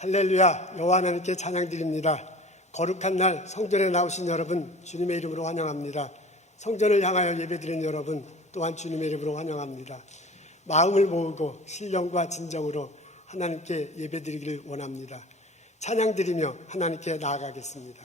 할렐루야, 여호와 하나님께 찬양드립니다. 거룩한 날 성전에 나오신 여러분 주님의 이름으로 환영합니다. 성전을 향하여 예배드리는 여러분 또한 주님의 이름으로 환영합니다. 마음을 모으고 신령과 진정으로 하나님께 예배드리기를 원합니다. 찬양드리며 하나님께 나아가겠습니다.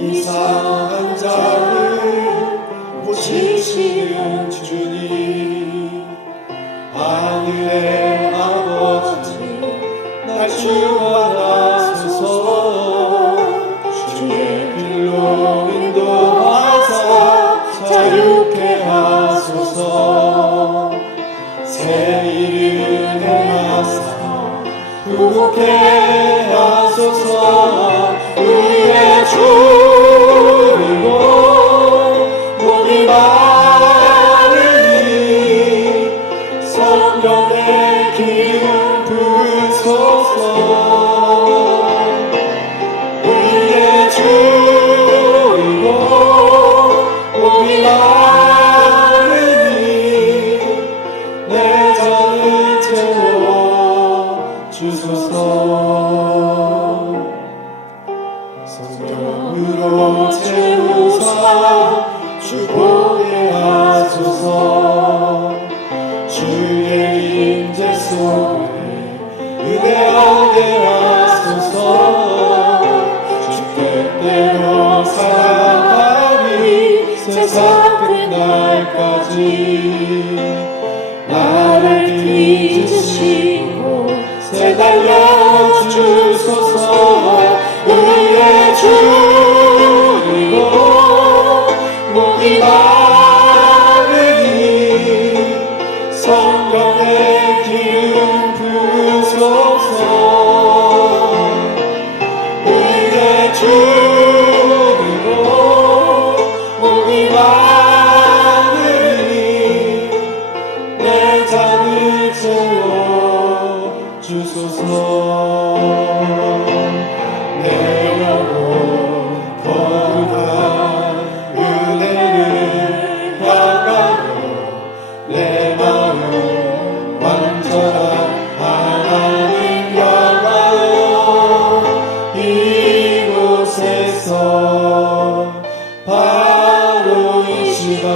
이상한 자를 고치시는 주님, 하늘의 아버지 날 주관하소서. 주의 길로 인도하사 자유케 하소서. 새 일을 행하사 부복케 하소서. 우리의 주 목이 마르니 성령의 기름 부으소서. 우리의 주이고 목이 마르니 내 잔을 채워 주소서. 성령으로 채우사 주 보게 하소서. 주의 임재 속에 은혜하게 하소서. 주 뜻대로 살아가리 세상 끝날까지. 나를 빚으시고 새 달려 주소서. 우리의 주이고 목이 마르니 성령의 기름 부으소서. 우리의 주이고 목이 마르니 내 잔을 채워 주소서. 바로 이 시간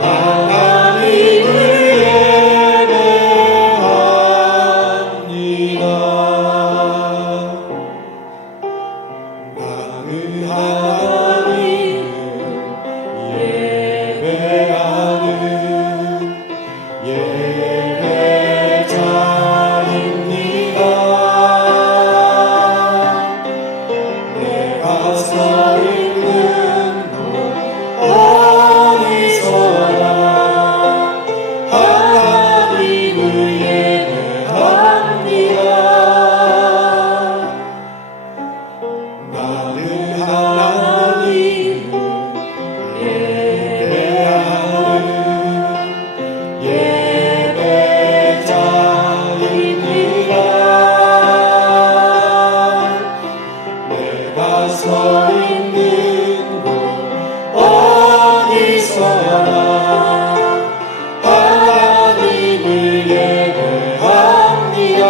하나님을 예배합니다. 나는 하나님을 예배하는 예배자입니다. 내가 서 있는 어디서나 하나님을 예배합니다. 나는 하나님을 예배하는 예배자입니다. 내가 서 있는 곳 어디서나 하나님을 예배합니다.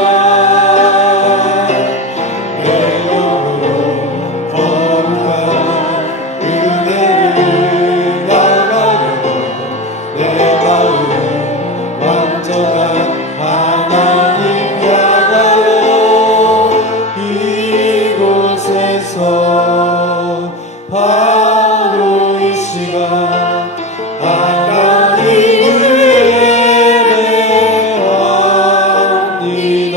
내 영으로 거룩한 은혜를 나가며 내 마음 완전한 하나님 향하여 이곳에서 바로 이 시간 하나님을 예배합니다.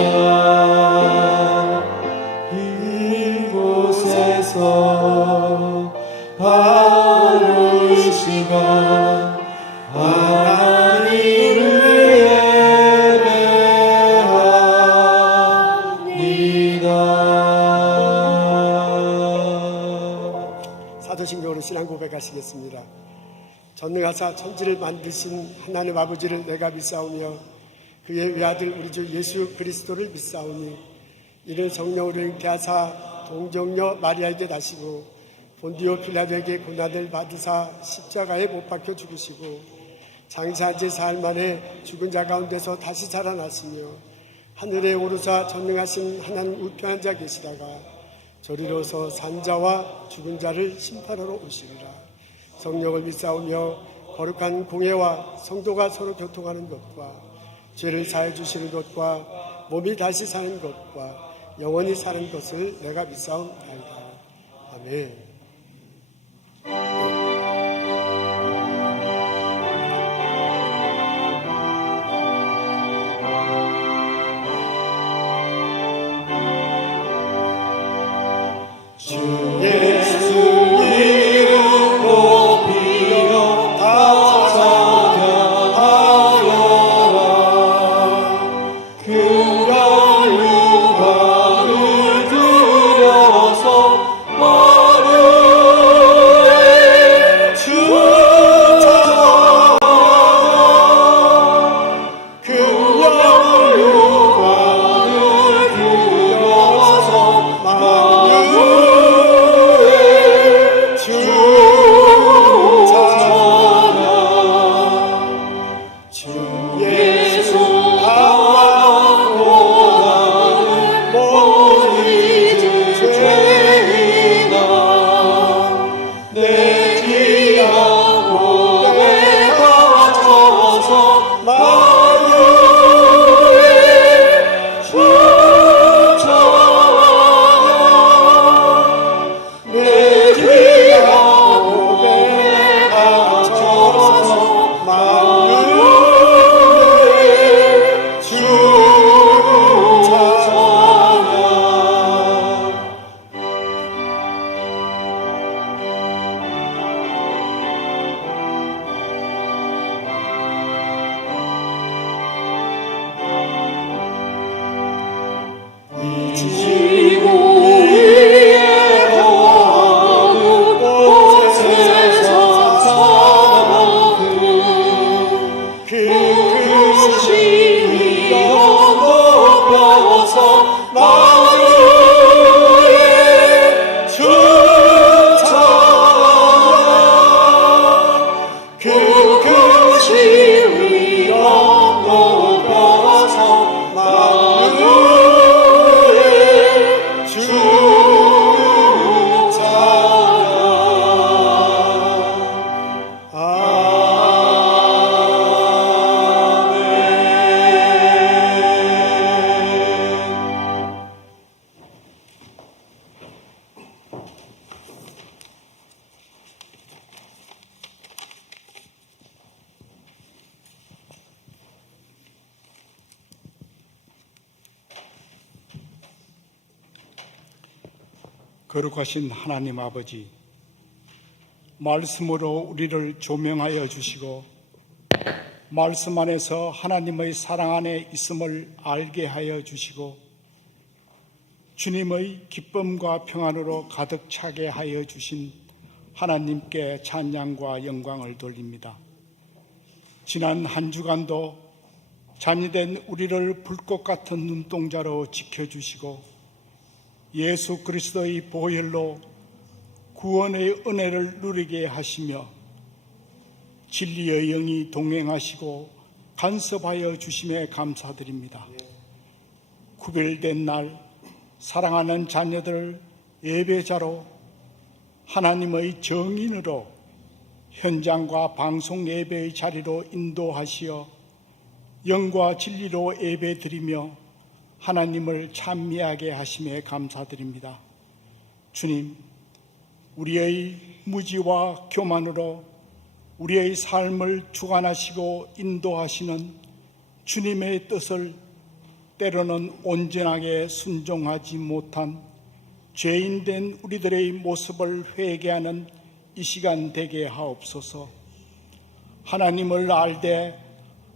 이곳에서 바로 이 시간 하나님을 예배합니다. 사도신경으로 신앙 고백하시겠습니다. 전능하사 천지를 만드신 하나님 아버지를 내가 믿사오며 그의 외아들 우리 주 예수 그리스도를 믿사오니 이른 성령으로 잉태하사 동정녀 마리아에게 나시고 본디오 필라도에게 고난을 받으사 십자가에 못 박혀 죽으시고 장사한 지 사흘 만에 죽은 자 가운데서 다시 살아나시며 하늘에 오르사 전능하신 하나님 우편한 자 계시다가 저리로서 산자와 죽은 자를 심판하러 오시리라. 성령을 믿사오며 거룩한 공예와 성도가 서로 교통하는 것과 죄를 사해 주시는 것과 몸이 다시 사는 것과 영원히 사는 것을 내가 믿사옵나이다. 아멘. 거룩하신 하나님 아버지, 말씀으로 우리를 조명하여 주시고 말씀 안에서 하나님의 사랑 안에 있음을 알게 하여 주시고 주님의 기쁨과 평안으로 가득 차게 하여 주신 하나님께 찬양과 영광을 돌립니다. 지난 한 주간도 잠이된 우리를 불꽃 같은 눈동자로 지켜주시고 예수 그리스도의 보혈로 구원의 은혜를 누리게 하시며 진리의 영이 동행하시고 간섭하여 주심에 감사드립니다. 구별된 날 사랑하는 자녀들 예배자로 하나님의 정인으로 현장과 방송 예배의 자리로 인도하시어 영과 진리로 예배드리며 하나님을 찬미하게 하심에 감사드립니다. 주님, 우리의 무지와 교만으로 우리의 삶을 주관하시고 인도하시는 주님의 뜻을 때로는 온전하게 순종하지 못한 죄인된 우리들의 모습을 회개하는 이 시간 되게 하옵소서. 하나님을 알되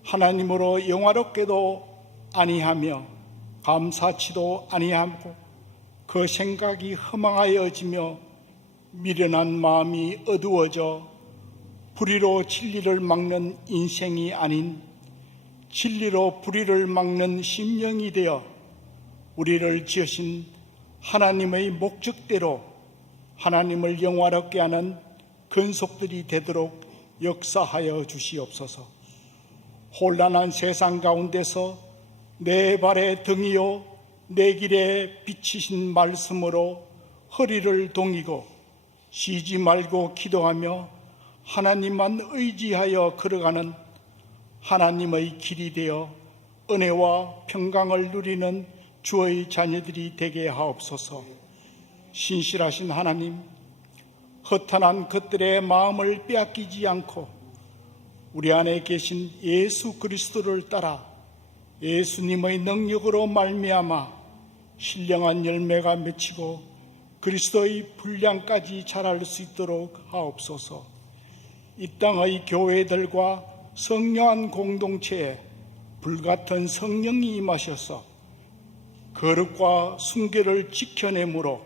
하나님으로 영화롭게도 아니하며 감사치도 아니하고 그 생각이 허망하여지며 미련한 마음이 어두워져 불의로 진리를 막는 인생이 아닌 진리로 불의를 막는 심령이 되어 우리를 지으신 하나님의 목적대로 하나님을 영화롭게 하는 근속들이 되도록 역사하여 주시옵소서. 혼란한 세상 가운데서 내 발의 등이요 내 길에 비치신 말씀으로 허리를 동이고 쉬지 말고 기도하며 하나님만 의지하여 걸어가는 하나님의 길이 되어 은혜와 평강을 누리는 주의 자녀들이 되게 하옵소서. 신실하신 하나님, 허탄한 것들의 마음을 빼앗기지 않고 우리 안에 계신 예수 그리스도를 따라 예수님의 능력으로 말미암아 신령한 열매가 맺히고 그리스도의 분량까지 자랄 수 있도록 하옵소서. 이 땅의 교회들과 성령한 공동체에 불같은 성령이 임하셔서 거룩과 순결을 지켜내므로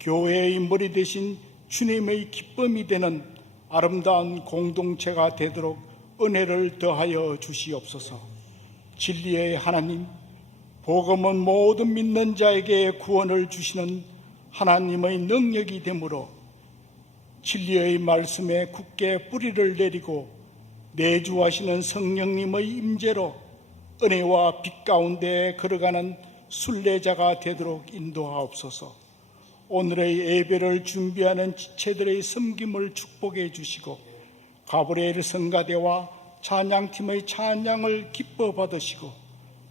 교회의 머리 대신 주님의 기쁨이 되는 아름다운 공동체가 되도록 은혜를 더하여 주시옵소서. 진리의 하나님, 복음은 모든 믿는 자에게 구원을 주시는 하나님의 능력이 되므로 진리의 말씀에 굳게 뿌리를 내리고 내주하시는 성령님의 임재로 은혜와 빛 가운데 걸어가는 순례자가 되도록 인도하옵소서. 오늘의 예배를 준비하는 지체들의 섬김을 축복해 주시고 가브리엘 성가대와 찬양팀의 찬양을 기뻐 받으시고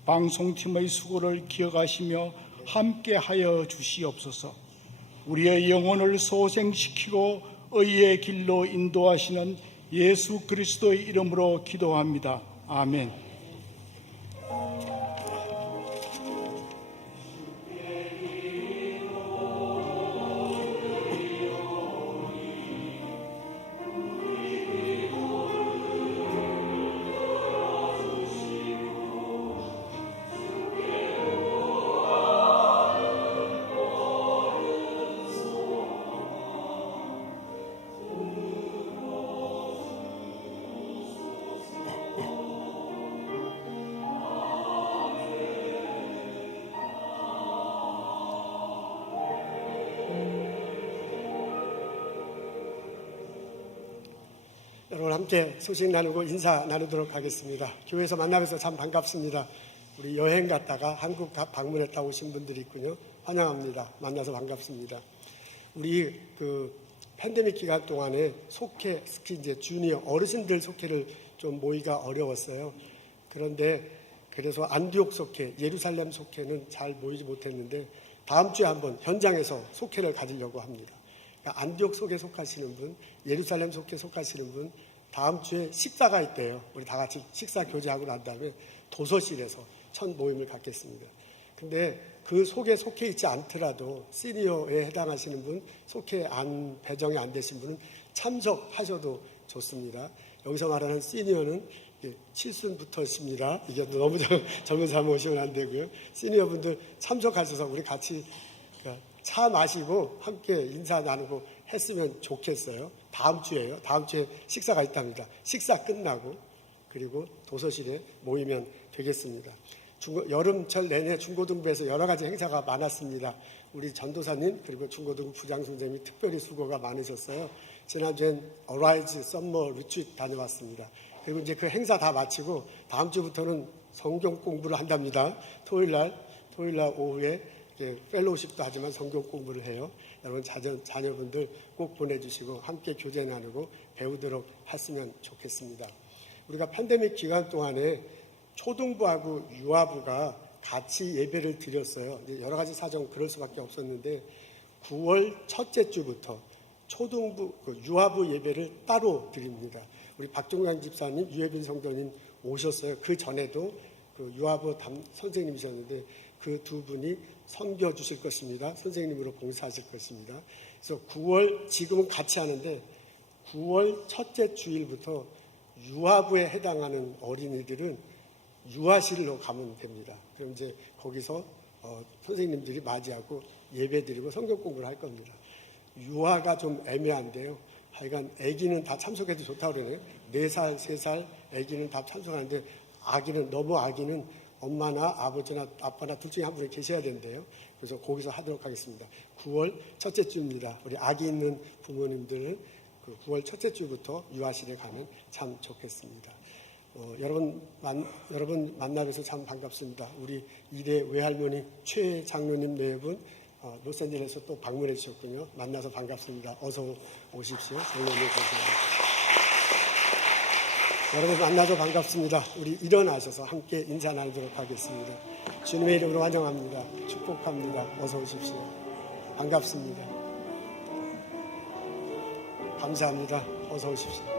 방송팀의 수고를 기억하시며 함께하여 주시옵소서. 우리의 영혼을 소생시키고 의의 길로 인도하시는 예수 그리스도의 이름으로 기도합니다. 아멘. 여러분 함께 소식 나누고 인사 나누도록 하겠습니다. 교회에서 만나면서 참 반갑습니다. 우리 여행 갔다가 한국 방문했다 오신 분들이 있군요. 환영합니다. 만나서 반갑습니다. 우리 팬데믹 기간 동안에 속회, 특히 이제 주니어 어르신들 속회를 좀 모이기가 어려웠어요. 그런데 그래서 안디옥 속회, 예루살렘 속회는 잘 모이지 못했는데 다음 주에 한번 현장에서 속회를 가지려고 합니다. 그러니까 안디옥 속에 속하시는 분, 예루살렘 속에 속하시는 분 다음 주에 식사가 있대요. 우리 다 같이 식사 교제하고 난 다음에 도서실에서 첫 모임을 갖겠습니다. 근데 그 속에 속해 있지 않더라도 시니어에 해당하시는 분, 속해 배정이 안 되신 분은 참석하셔도 좋습니다. 여기서 말하는 시니어는 칠순부터십니다. 이게 너무 젊은 사람 오시면 안 되고요. 시니어 분들 참석하셔서 우리 같이 차 마시고 함께 인사 나누고 했으면 좋겠어요. 다음 주에요. 다음 주에 식사가 있답니다. 식사 끝나고 그리고 도서실에 모이면 되겠습니다. 여름철 내내 중고등부에서 여러 가지 행사가 많았습니다. 우리 전도사님 그리고 중고등부 부장선생님이 특별히 수고가 많으셨어요. 지난주엔 어라이즈 썸머 리트릿 다녀왔습니다. 그리고 이제 그 행사 다 마치고 다음 주부터는 성경 공부를 한답니다. 토요일 날 오후에 펠로우십도 하지만 성경 공부를 해요. 여러분 자녀분들 꼭 보내주시고 함께 교제 나누고 배우도록 했으면 좋겠습니다. 우리가 팬데믹 기간 동안에 초등부하고 유아부가 같이 예배를 드렸어요. 여러 가지 사정 그럴 수밖에 없었는데 9월 첫째 주부터 초등부 유아부 예배를 따로 드립니다. 우리 박종강 집사님, 유혜빈 성도님 오셨어요. 그 전에도 유아부 선생님이셨는데 그 두 분이 섬겨 주실 것입니다. 선생님으로 봉사하실 것입니다. 그래서 9월 지금은 같이 하는데 9월 첫째 주일부터 유아부에 해당하는 어린이들은 유아실로 가면 됩니다. 그럼 이제 거기서 선생님들이 맞이하고 예배드리고 성경 공부를 할 겁니다. 유아가 좀 애매한데요. 하여간 아기는 다 참석해도 좋다고 그러네요. 4살, 3살 아기는 다 참석하는데 너무 아기는 엄마나 아버지나 아빠나 둘 중에 한 분이 계셔야 된대요. 그래서 거기서 하도록 하겠습니다. 9월 첫째 주입니다. 우리 아기 있는 부모님들은 그 9월 첫째 주부터 유아실에 가면 참 좋겠습니다. 여러분 만나뵈서 참 반갑습니다. 우리 이대 외할머니 최 장로님 네 분 로스앤젤레스 또 방문해 주셨군요. 만나서 반갑습니다. 어서 오십시오. 장로님 감사합니다. 여러분 만나서 반갑습니다. 우리 일어나셔서 함께 인사 나누도록 하겠습니다. 주님의 이름으로 환영합니다. 축복합니다. 어서 오십시오. 반갑습니다. 감사합니다. 어서 오십시오.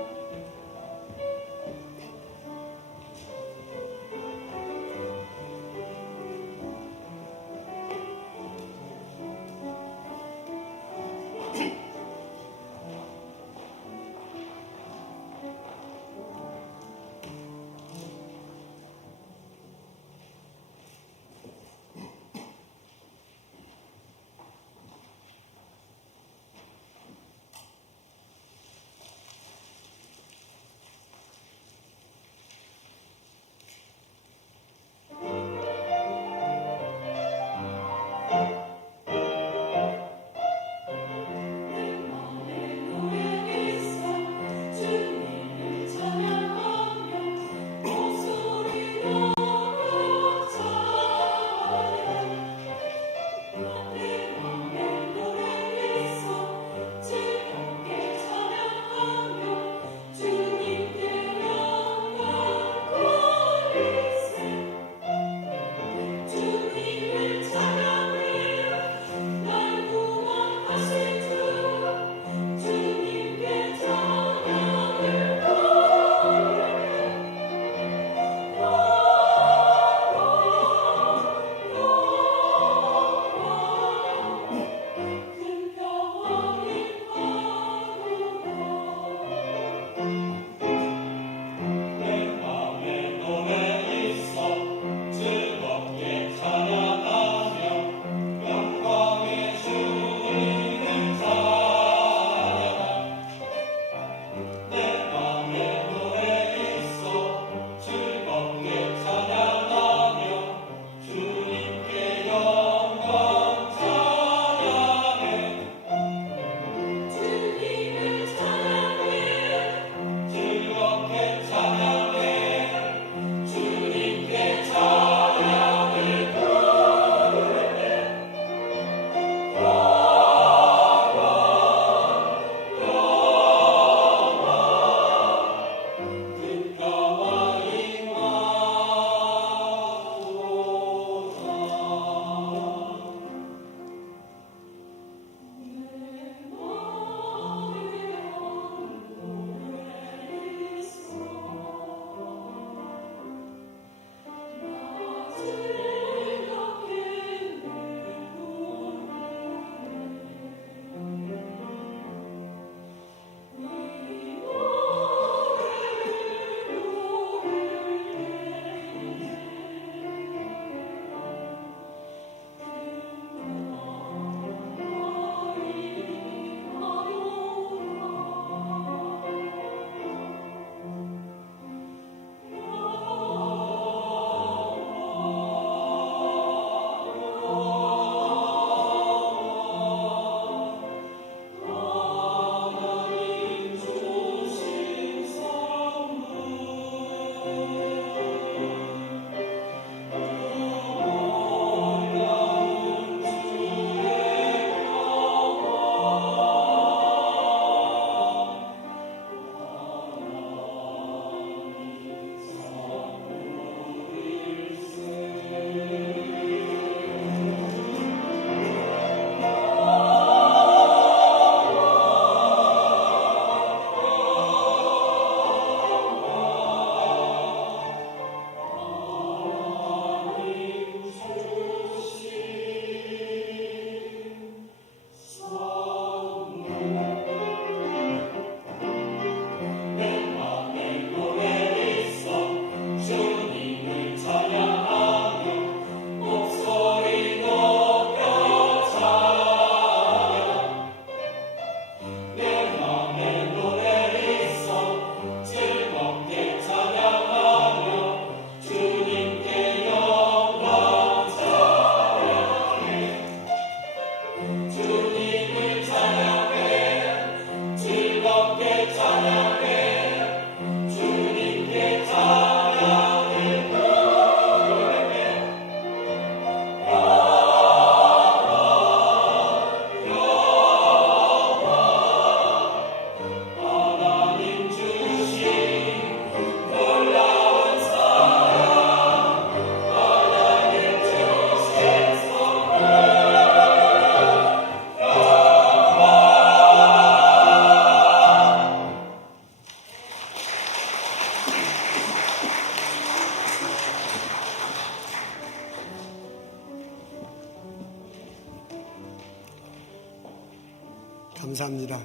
감사합니다.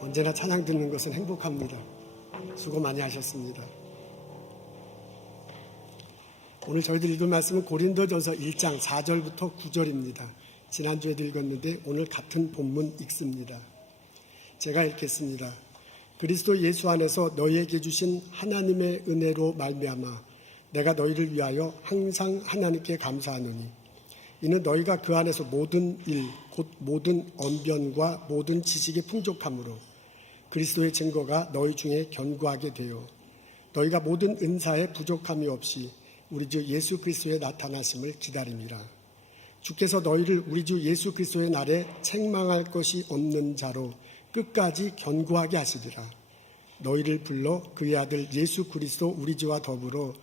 언제나 찬양 듣는 것은 행복합니다. 수고 많이 하셨습니다. 오늘 저희들 읽은 말씀은 고린도전서 1장 4절부터 9절입니다. 지난주에도 읽었는데 오늘 같은 본문 읽습니다. 제가 읽겠습니다. 그리스도 예수 안에서 너희에게 주신 하나님의 은혜로 말미암아 내가 너희를 위하여 항상 하나님께 감사하노니 이는 너희가 그 안에서 모든 일 곧 모든 언변과 모든 지식의 풍족함으로 그리스도의 증거가 너희 중에 견고하게 되어 너희가 모든 은사에 부족함이 없이 우리 주 예수 그리스도의 나타나심을 기다림이라. 주께서 너희를 우리 주 예수 그리스도의 날에 책망할 것이 없는 자로 끝까지 견고하게 하시리라. 너희를 불러 그의 아들 예수 그리스도 우리 주와 더불어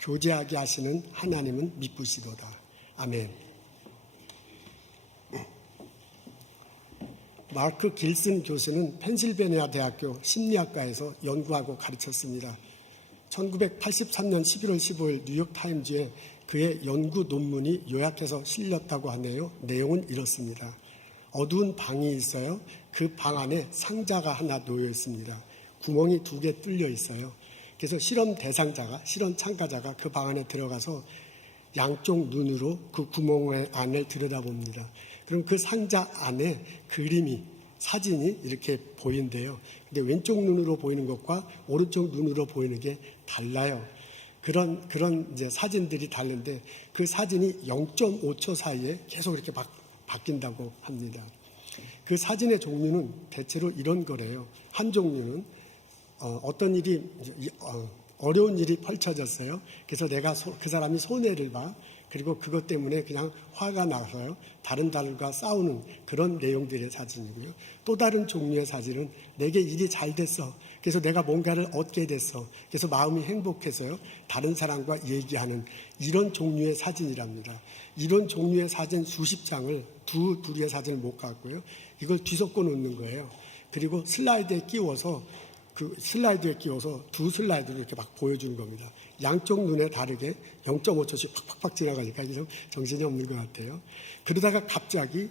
교제하게 하시는 하나님은 미쁘시도다. 아멘. 마크 길슨 교수는 펜실베니아 대학교 심리학과에서 연구하고 가르쳤습니다. 1983년 11월 15일 뉴욕타임즈에 그의 연구 논문이 요약해서 실렸다고 하네요. 내용은 이렇습니다. 어두운 방이 있어요. 그 방 안에 상자가 하나 놓여 있습니다. 구멍이 2개 뚫려 있어요. 그래서 실험 대상자가, 실험 참가자가 그 방 안에 들어가서 양쪽 눈으로 그 구멍의 안을 들여다봅니다. 그럼 그 상자 안에 그림이, 사진이 이렇게 보인대요. 근데 왼쪽 눈으로 보이는 것과 오른쪽 눈으로 보이는 게 달라요. 그런 이제 사진들이 다른데 그 사진이 0.5초 사이에 계속 이렇게 바뀐다고 합니다. 그 사진의 종류는 대체로 이런 거래요. 한 종류는 어떤 일이 어려운 일이 펼쳐졌어요. 그래서 내가 그 사람이 손해를 봐. 그리고 그것 때문에 그냥 화가 나서요. 다른 달과 싸우는 그런 내용들의 사진이고요. 또 다른 종류의 사진은 내게 일이 잘 됐어. 그래서 내가 뭔가를 얻게 됐어. 그래서 마음이 행복해서요. 다른 사람과 얘기하는 이런 종류의 사진이랍니다. 이런 종류의 사진 수십 장을 둘의 사진을 못 갖고요. 이걸 뒤섞어 놓는 거예요. 그리고 슬라이드에 끼워서 두 슬라이드를 이렇게 막 보여주는 겁니다. 양쪽 눈에 다르게 0.5초씩 팍팍팍 지나가니까 이게 좀 정신이 없는 것 같아요. 그러다가 갑자기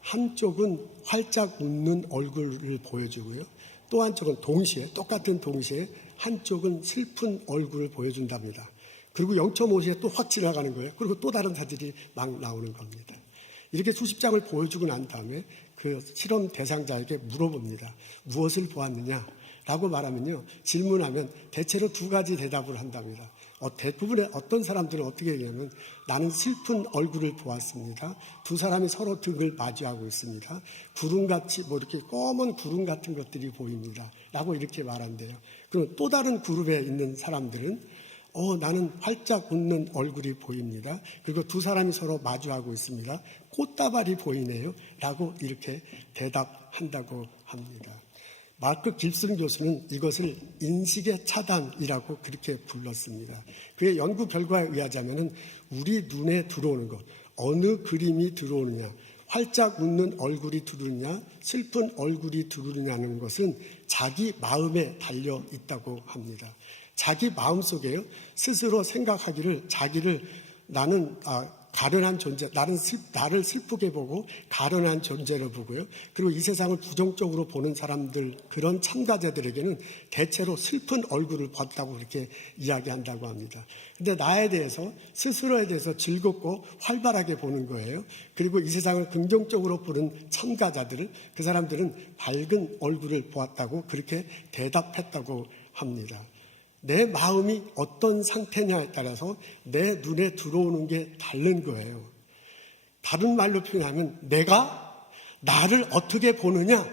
한쪽은 활짝 웃는 얼굴을 보여주고요. 또 한쪽은 똑같은 동시에 한쪽은 슬픈 얼굴을 보여준답니다. 그리고 0.5초에 또 확 지나가는 거예요. 그리고 또 다른 사진이 막 나오는 겁니다. 이렇게 수십 장을 보여주고 난 다음에 그 실험 대상자에게 물어봅니다. 무엇을 보았느냐? 라고 말하면요. 질문하면 대체로 2가지 대답을 한답니다. 대부분의 어떤 사람들은 어떻게 얘기하면 나는 슬픈 얼굴을 보았습니다. 두 사람이 서로 등을 마주하고 있습니다. 구름같이 이렇게 검은 구름 같은 것들이 보입니다. 라고 이렇게 말한대요. 그럼 또 다른 그룹에 있는 사람들은 나는 활짝 웃는 얼굴이 보입니다. 그리고 두 사람이 서로 마주하고 있습니다. 꽃다발이 보이네요. 라고 이렇게 대답한다고 합니다. 마크 길슨 교수는 이것을 인식의 차단이라고 그렇게 불렀습니다. 그의 연구 결과에 의하자면 우리 눈에 들어오는 것, 어느 그림이 들어오느냐, 활짝 웃는 얼굴이 들어오느냐, 슬픈 얼굴이 들어오느냐는 것은 자기 마음에 달려 있다고 합니다. 자기 마음속에요. 스스로 생각하기를 자기를 나는 가련한 존재, 나를 슬프게 보고 가련한 존재로 보고요. 그리고 이 세상을 부정적으로 보는 사람들, 그런 참가자들에게는 대체로 슬픈 얼굴을 봤다고 그렇게 이야기한다고 합니다. 근데 나에 대해서, 스스로에 대해서 즐겁고 활발하게 보는 거예요. 그리고 이 세상을 긍정적으로 보는 참가자들을, 그 사람들은 밝은 얼굴을 보았다고 그렇게 대답했다고 합니다. 내 마음이 어떤 상태냐에 따라서 내 눈에 들어오는 게 다른 거예요. 다른 말로 표현하면 내가 나를 어떻게 보느냐,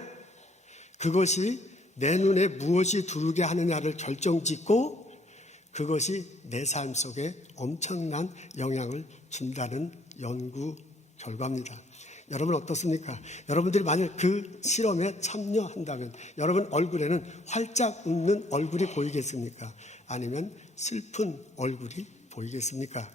그것이 내 눈에 무엇이 들어오게 하느냐를 결정짓고 그것이 내 삶 속에 엄청난 영향을 준다는 연구 결과입니다. 여러분 어떻습니까? 여러분들이 만약 그 실험에 참여한다면 여러분 얼굴에는 활짝 웃는 얼굴이 보이겠습니까? 아니면 슬픈 얼굴이 보이겠습니까?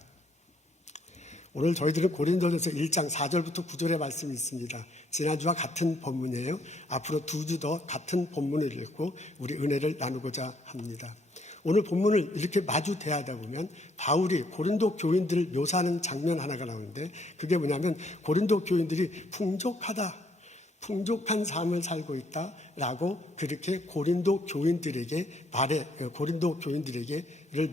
오늘 저희들은 고린도전서 1장 4절부터 9절의 말씀이 있습니다. 지난주와 같은 본문이에요. 앞으로 2주 더 같은 본문을 읽고 우리 은혜를 나누고자 합니다. 오늘 본문을 이렇게 마주 대하다 보면 바울이 고린도 교인들을 묘사하는 장면 하나가 나오는데 그게 뭐냐면 고린도 교인들이 풍족하다, 풍족한 삶을 살고 있다라고 그렇게 고린도 교인들에게를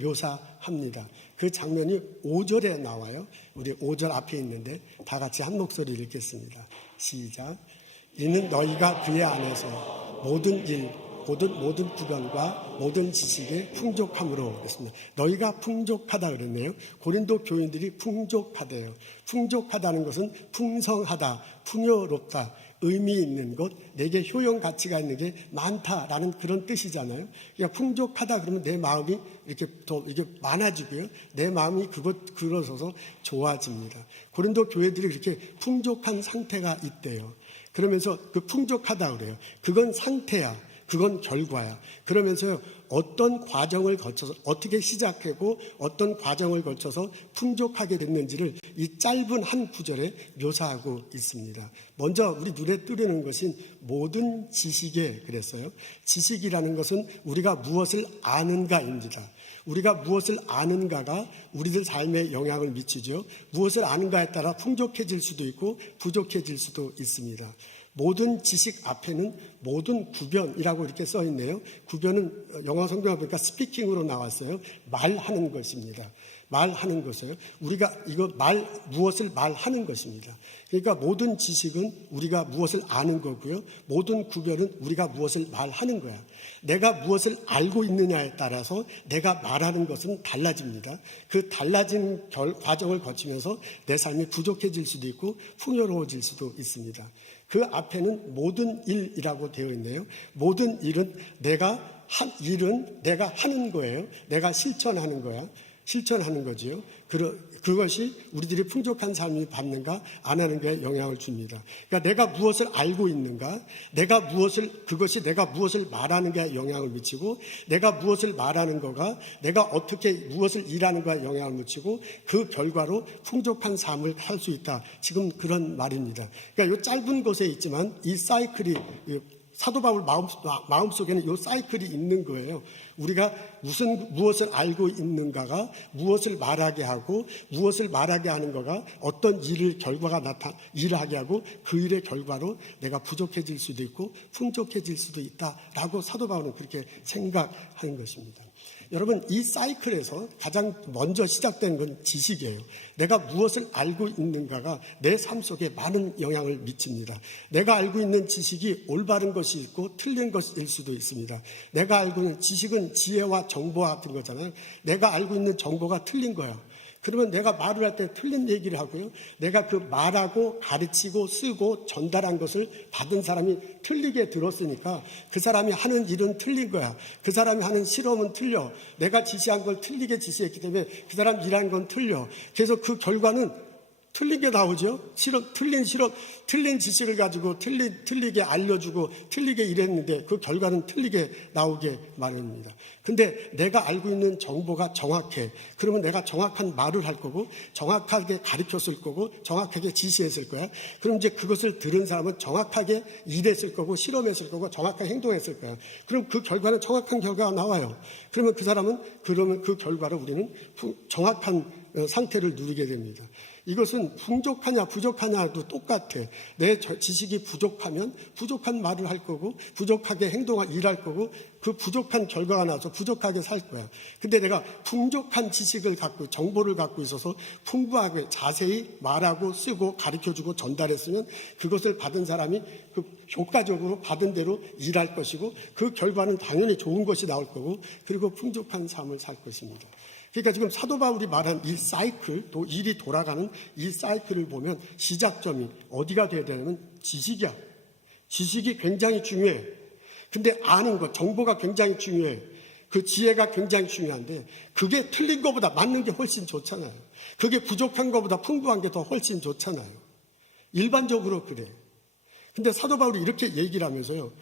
묘사합니다. 그 장면이 5절에 나와요. 우리 5절 앞에 있는데 다 같이 한 목소리 읽겠습니다. 시작. 이는 너희가 그의 안에서 모든 일 모든 구변과 모든 지식에 풍족함으로 그랬습니다. 너희가 풍족하다 그랬네요. 고린도 교인들이 풍족하대요. 풍족하다는 것은 풍성하다, 풍요롭다, 의미 있는 것, 내게 효용 가치가 있는 게 많다라는 그런 뜻이잖아요. 그러니까 풍족하다 그러면 내 마음이 이게 많아지고요. 내 마음이 그러셔서 좋아집니다. 고린도 교회들이 그렇게 풍족한 상태가 있대요. 그러면서 그 풍족하다 그래요. 그건 상태야. 그건 결과야. 그러면서요, 어떤 과정을 거쳐서, 어떻게 시작하고 어떤 과정을 거쳐서 풍족하게 됐는지를 이 짧은 한 구절에 묘사하고 있습니다. 먼저 우리 눈에 띄는 것은 모든 지식에 그랬어요. 지식이라는 것은 우리가 무엇을 아는가입니다. 우리가 무엇을 아는가가 우리들 삶에 영향을 미치죠. 무엇을 아는가에 따라 풍족해질 수도 있고 부족해질 수도 있습니다. 모든 지식 앞에는 모든 구변이라고 이렇게 써 있네요. 구변은 영어 성경에 보니까 스피킹으로 나왔어요. 말하는 것입니다. 말하는 것이에요. 우리가 무엇을 말하는 것입니다. 그러니까 모든 지식은 우리가 무엇을 아는 거고요. 모든 구별은 우리가 무엇을 말하는 거야. 내가 무엇을 알고 있느냐에 따라서 내가 말하는 것은 달라집니다. 그 달라진 과정을 거치면서 내 삶이 부족해질 수도 있고 풍요로워질 수도 있습니다. 그 앞에는 모든 일이라고 되어 있네요. 모든 일은 내가 하는 거예요. 내가 실천하는 거야. 실천하는 거지요. 그것이 우리들이 풍족한 삶이 받는가 안 하는 거에 영향을 줍니다. 그러니까 내가 무엇을 알고 있는가, 그것이 내가 무엇을 말하는 거에 영향을 미치고, 내가 무엇을 말하는 거가 내가 어떻게 무엇을 일하는 거에 영향을 미치고, 그 결과로 풍족한 삶을 살 수 있다. 지금 그런 말입니다. 그러니까 이 짧은 곳에 있지만 이 사이클이 사도 바울 마음속에는 이 사이클이 있는 거예요. 우리가 무엇을 알고 있는가가 무엇을 말하게 하고, 무엇을 말하게 하는 거가 어떤 일을 하게 하고, 그 일의 결과로 내가 부족해질 수도 있고 풍족해질 수도 있다라고 사도 바울은 그렇게 생각하는 것입니다. 여러분, 이 사이클에서 가장 먼저 시작된 건 지식이에요. 내가 무엇을 알고 있는가가 내 삶 속에 많은 영향을 미칩니다. 내가 알고 있는 지식이 올바른 것이 있고 틀린 것일 수도 있습니다. 내가 알고 있는 지식은 지혜와 정보 같은 거잖아요. 내가 알고 있는 정보가 틀린 거야. 그러면 내가 말을 할 때 틀린 얘기를 하고요. 내가 그 말하고 가르치고 쓰고 전달한 것을 받은 사람이 틀리게 들었으니까 그 사람이 하는 일은 틀린 거야. 그 사람이 하는 실험은 틀려. 내가 지시한 걸 틀리게 지시했기 때문에 그 사람 일한 건 틀려. 그래서 그 결과는 틀린 게 나오죠. 틀린 지식을 가지고 틀리게 알려주고 틀리게 일했는데 그 결과는 틀리게 나오게 마련입니다. 근데 내가 알고 있는 정보가 정확해. 그러면 내가 정확한 말을 할 거고, 정확하게 가르쳤을 거고, 정확하게 지시했을 거야. 그럼 이제 그것을 들은 사람은 정확하게 일했을 거고, 실험했을 거고, 정확하게 행동했을 거야. 그럼 그 결과는 정확한 결과가 나와요. 그러면 그 결과로 우리는 정확한 상태를 누리게 됩니다. 이것은 풍족하냐 부족하냐도 똑같아. 내 지식이 부족하면 부족한 말을 할 거고, 부족하게 일할 거고, 그 부족한 결과가 나서 부족하게 살 거야. 근데 내가 풍족한 지식을 갖고, 정보를 갖고 있어서 풍부하게 자세히 말하고 쓰고 가르쳐주고 전달했으면 그것을 받은 사람이 그 효과적으로 받은 대로 일할 것이고, 그 결과는 당연히 좋은 것이 나올 거고, 그리고 풍족한 삶을 살 것입니다. 그러니까 지금 사도 바울이 말한 이 사이클, 또 일이 돌아가는 이 사이클을 보면 시작점이 어디가 되어야 되냐면 지식이야. 지식이 굉장히 중요해. 근데 아는 것, 정보가 굉장히 중요해. 그 지혜가 굉장히 중요한데 그게 틀린 것보다 맞는 게 훨씬 좋잖아요. 그게 부족한 것보다 풍부한 게 더 훨씬 좋잖아요. 일반적으로 그래. 근데 사도 바울이 이렇게 얘기를 하면서요.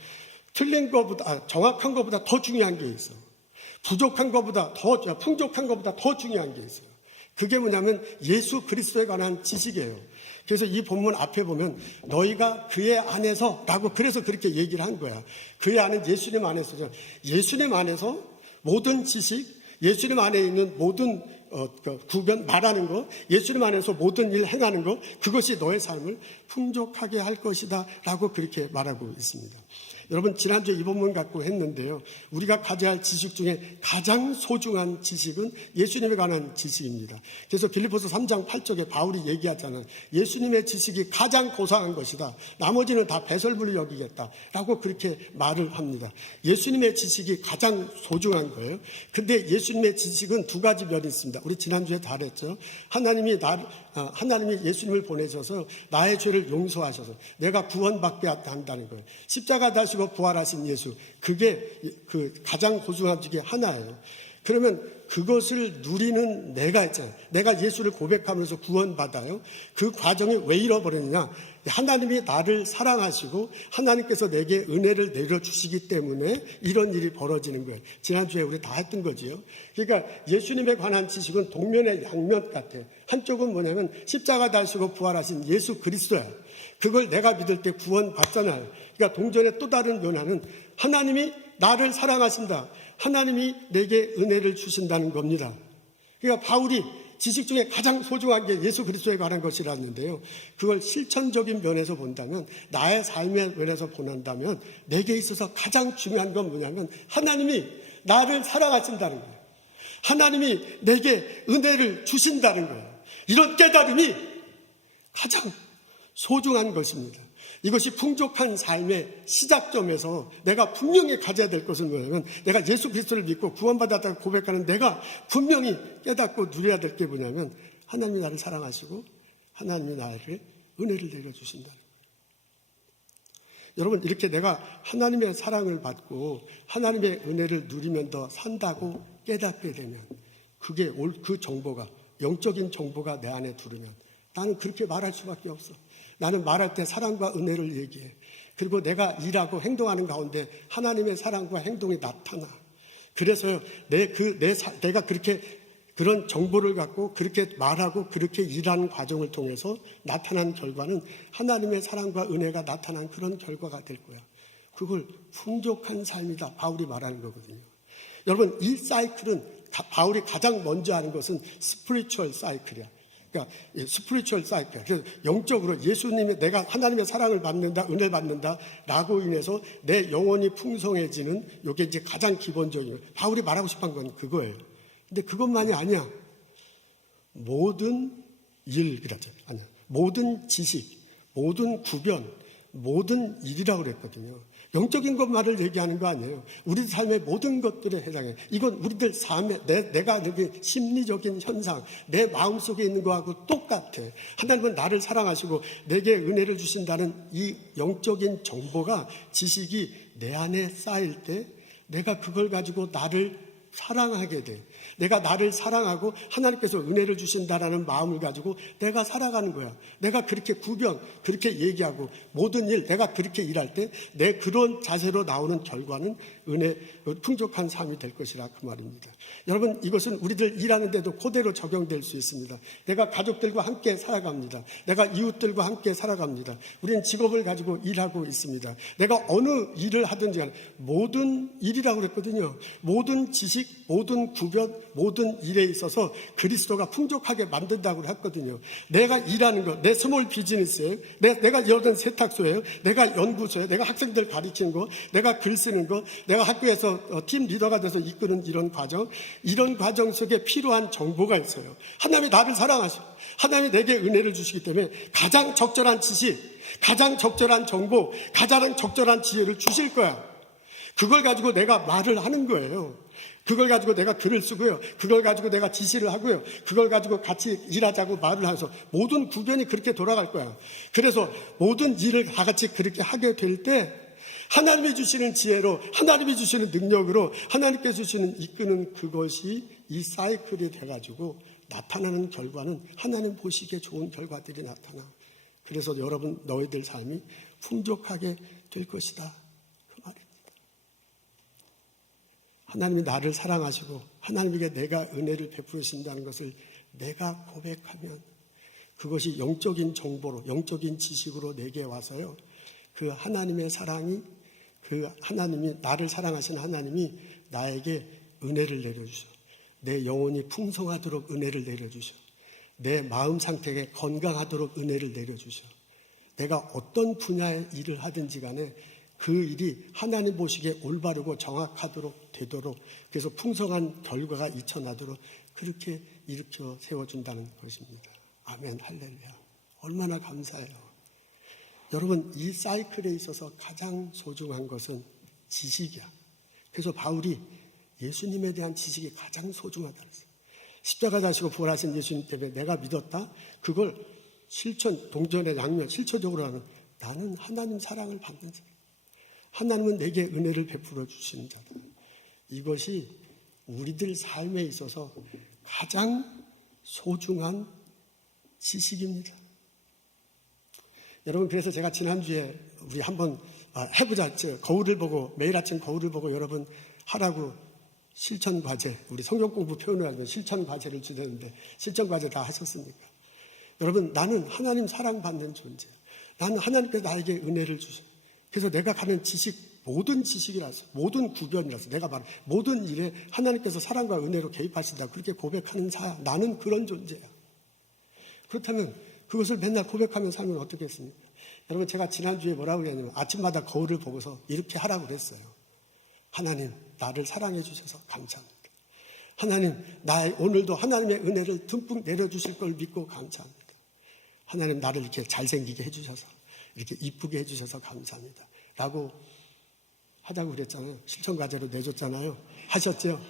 정확한 것보다 더 중요한 게 있어. 풍족한 것보다 더 중요한 게 있어요. 그게 뭐냐면 예수 그리스도에 관한 지식이에요. 그래서 이 본문 앞에 보면 너희가 그의 안에서 라고 그래서 그렇게 얘기를 한 거야. 그의 안은 예수님 안에서죠. 예수님 안에서 모든 지식, 예수님 안에 있는 모든 구변 말하는 거, 예수님 안에서 모든 일 행하는 거, 그것이 너의 삶을 풍족하게 할 것이다 라고 그렇게 말하고 있습니다. 여러분, 지난주에 이 본문 갖고 했는데요, 우리가 가져야 할 지식 중에 가장 소중한 지식은 예수님에 관한 지식입니다. 그래서 빌립보서 3장 8절에 바울이 얘기하잖아요. 예수님의 지식이 가장 고상한 것이다, 나머지는 다 배설물로 여기겠다 라고 그렇게 말을 합니다. 예수님의 지식이 가장 소중한 거예요. 근데 예수님의 지식은 두 가지 면이 있습니다. 우리 지난주에 다 했죠. 하나님이 예수님을 보내셔서 나의 죄를 용서하셔서 내가 구원받게 한다는 거예요. 십자가 다시고 부활하신 예수, 그게 그 가장 소중한 중에 하나예요. 그러면 그것을 누리는 내가 있잖아요. 내가 예수를 고백하면서 구원받아요. 그 과정이 왜 잃어버렸느냐? 하나님이 나를 사랑하시고 하나님께서 내게 은혜를 내려주시기 때문에 이런 일이 벌어지는 거예요. 지난주에 우리 다 했던 거지요. 그러니까 예수님에 관한 지식은 동면의 양면 같아요. 한쪽은 뭐냐면 십자가 달시고 부활하신 예수 그리스도야. 그걸 내가 믿을 때 구원받잖아요. 그러니까 동전의 또 다른 면화는 하나님이 나를 사랑하신다, 하나님이 내게 은혜를 주신다는 겁니다. 그러니까 바울이 지식 중에 가장 소중한 게 예수 그리스도에 관한 것이라는데요, 그걸 실천적인 면에서 본다면, 나의 삶의 면에서 본다면 내게 있어서 가장 중요한 건 뭐냐면 하나님이 나를 사랑하신다는 거예요. 하나님이 내게 은혜를 주신다는 거예요. 이런 깨달음이 가장 소중한 것입니다. 이것이 풍족한 삶의 시작점에서 내가 분명히 가져야 될 것은 뭐냐면, 내가 예수 그리스도를 믿고 구원받았다고 고백하는 내가 분명히 깨닫고 누려야 될 게 뭐냐면, 하나님이 나를 사랑하시고 하나님이 나에게 은혜를 내려주신다는 거예요. 여러분, 이렇게 내가 하나님의 사랑을 받고 하나님의 은혜를 누리면 더 산다고 깨닫게 되면, 그게 그 정보가, 영적인 정보가 내 안에 들으면 나는 그렇게 말할 수밖에 없어. 나는 말할 때 사랑과 은혜를 얘기해. 그리고 내가 일하고 행동하는 가운데 하나님의 사랑과 행동이 나타나. 그래서 내가 그렇게 그런 정보를 갖고 그렇게 말하고 그렇게 일하는 과정을 통해서 나타난 결과는 하나님의 사랑과 은혜가 나타난 그런 결과가 될 거야. 그걸 풍족한 삶이다, 바울이 말하는 거거든요. 여러분, 이 사이클은 바울이 가장 먼저 하는 것은 스피리추얼 사이클이야. 그러니까 스피리추얼 사이클. 그래서 영적으로 예수님의, 내가 하나님의 사랑을 받는다, 은혜를 받는다라고 인해서 내 영혼이 풍성해지는, 이게 이제 가장 기본적인, 바울이 말하고 싶은 건 그거예요. 근데 그것만이 아니야. 모든 일, 그렇죠? 아니야. 모든 지식, 모든 구변, 모든 일이라고 그랬거든요. 영적인 것만을 얘기하는 거 아니에요. 우리 삶의 모든 것들에 해당해. 이건 우리들 삶에 내가 느낀 심리적인 현상, 내 마음속에 있는 거하고 똑같아. 하나님은 나를 사랑하시고 내게 은혜를 주신다는 이 영적인 정보가, 지식이 내 안에 쌓일 때 내가 그걸 가지고 나를 사랑하게 돼. 내가 나를 사랑하고 하나님께서 은혜를 주신다라는 마음을 가지고 내가 살아가는 거야. 내가 그렇게 그렇게 얘기하고 모든 일, 내가 그렇게 일할 때 내 그런 자세로 나오는 결과는 은혜, 풍족한 삶이 될 것이라, 그 말입니다. 여러분, 이것은 우리들 일하는데도 그대로 적용될 수 있습니다. 내가 가족들과 함께 살아갑니다. 내가 이웃들과 함께 살아갑니다. 우리는 직업을 가지고 일하고 있습니다. 내가 어느 일을 하든지 간에 모든 일이라고 그랬거든요. 모든 지식, 모든 구변, 모든 일에 있어서 그리스도가 풍족하게 만든다고 했거든요. 내가 일하는 것, 내 스몰 비즈니스예요. 내가 여든 세탁소예요. 내가 연구소예요. 내가 학생들 가르치는 거, 내가 글 쓰는 거, 내가 학교에서 팀 리더가 돼서 이끄는 이런 과정 속에 필요한 정보가 있어요. 하나님이 나를 사랑하시고 하나님이 내게 은혜를 주시기 때문에 가장 적절한 지식, 가장 적절한 정보, 가장 적절한 지혜를 주실 거야. 그걸 가지고 내가 말을 하는 거예요. 그걸 가지고 내가 글을 쓰고요. 그걸 가지고 내가 지시를 하고요. 그걸 가지고 같이 일하자고 말을 해서 모든 구변이 그렇게 돌아갈 거야. 그래서 모든 일을 다 같이 그렇게 하게 될 때 하나님이 주시는 지혜로, 하나님이 주시는 능력으로, 하나님께서 주시는 이끄는 그것이 이 사이클이 돼가지고 나타나는 결과는 하나님 보시기에 좋은 결과들이 나타나. 그래서 여러분, 너희들 삶이 풍족하게 될 것이다, 그 말입니다. 하나님이 나를 사랑하시고 하나님에게 내가 은혜를 베푸신다는 것을 내가 고백하면 그것이 영적인 정보로, 영적인 지식으로 내게 와서요, 그 하나님의 사랑이, 그 하나님이, 나를 사랑하시는 하나님이 나에게 은혜를 내려주셔. 내 영혼이 풍성하도록 은혜를 내려주셔. 내 마음 상태가 건강하도록 은혜를 내려주셔. 내가 어떤 분야의 일을 하든지 간에 그 일이 하나님 보시기에 올바르고 정확하도록 되도록, 그래서 풍성한 결과가 이쳐나도록 그렇게 일으켜 세워준다는 것입니다. 아멘, 할렐루야. 얼마나 감사해요. 여러분, 이 사이클에 있어서 가장 소중한 것은 지식이야. 그래서 바울이 예수님에 대한 지식이 가장 소중하다고 했어요. 십자가 자시고 부활하신 예수님 때문에 내가 믿었다. 그걸 실천, 동전의 양면, 실천적으로 하는, 나는 하나님 사랑을 받는 자. 하나님은 내게 은혜를 베풀어 주시는 자다. 이것이 우리들 삶에 있어서 가장 소중한 지식입니다. 여러분, 그래서 제가 지난주에 우리 한번 해보자. 거울을 보고, 매일 아침 거울을 보고 여러분 하라고 실천 과제, 우리 성경 공부 표현을 하면 실천 과제를 주셨는데, 실천 과제 다 하셨습니까? 여러분, 나는 하나님 사랑받는 존재. 나는 하나님께서 나에게 은혜를 주셔. 그래서 내가 가는 지식, 모든 지식이라서, 모든 구변이라서, 내가 말한 모든 일에 하나님께서 사랑과 은혜로 개입하신다. 그렇게 고백하는 자야. 나는 그런 존재야. 그렇다면 그것을 맨날 고백하며 살면 어떻겠습니까? 여러분, 제가 지난주에 뭐라고 그랬냐면 아침마다 거울을 보고서 이렇게 하라고 그랬어요. 하나님, 나를 사랑해 주셔서 감사합니다. 하나님, 오늘도 하나님의 은혜를 듬뿍 내려주실 걸 믿고 감사합니다. 하나님, 나를 이렇게 잘생기게 해주셔서, 이렇게 이쁘게 해주셔서 감사합니다. 라고 하자고 그랬잖아요. 실천과제로 내줬잖아요. 하셨죠?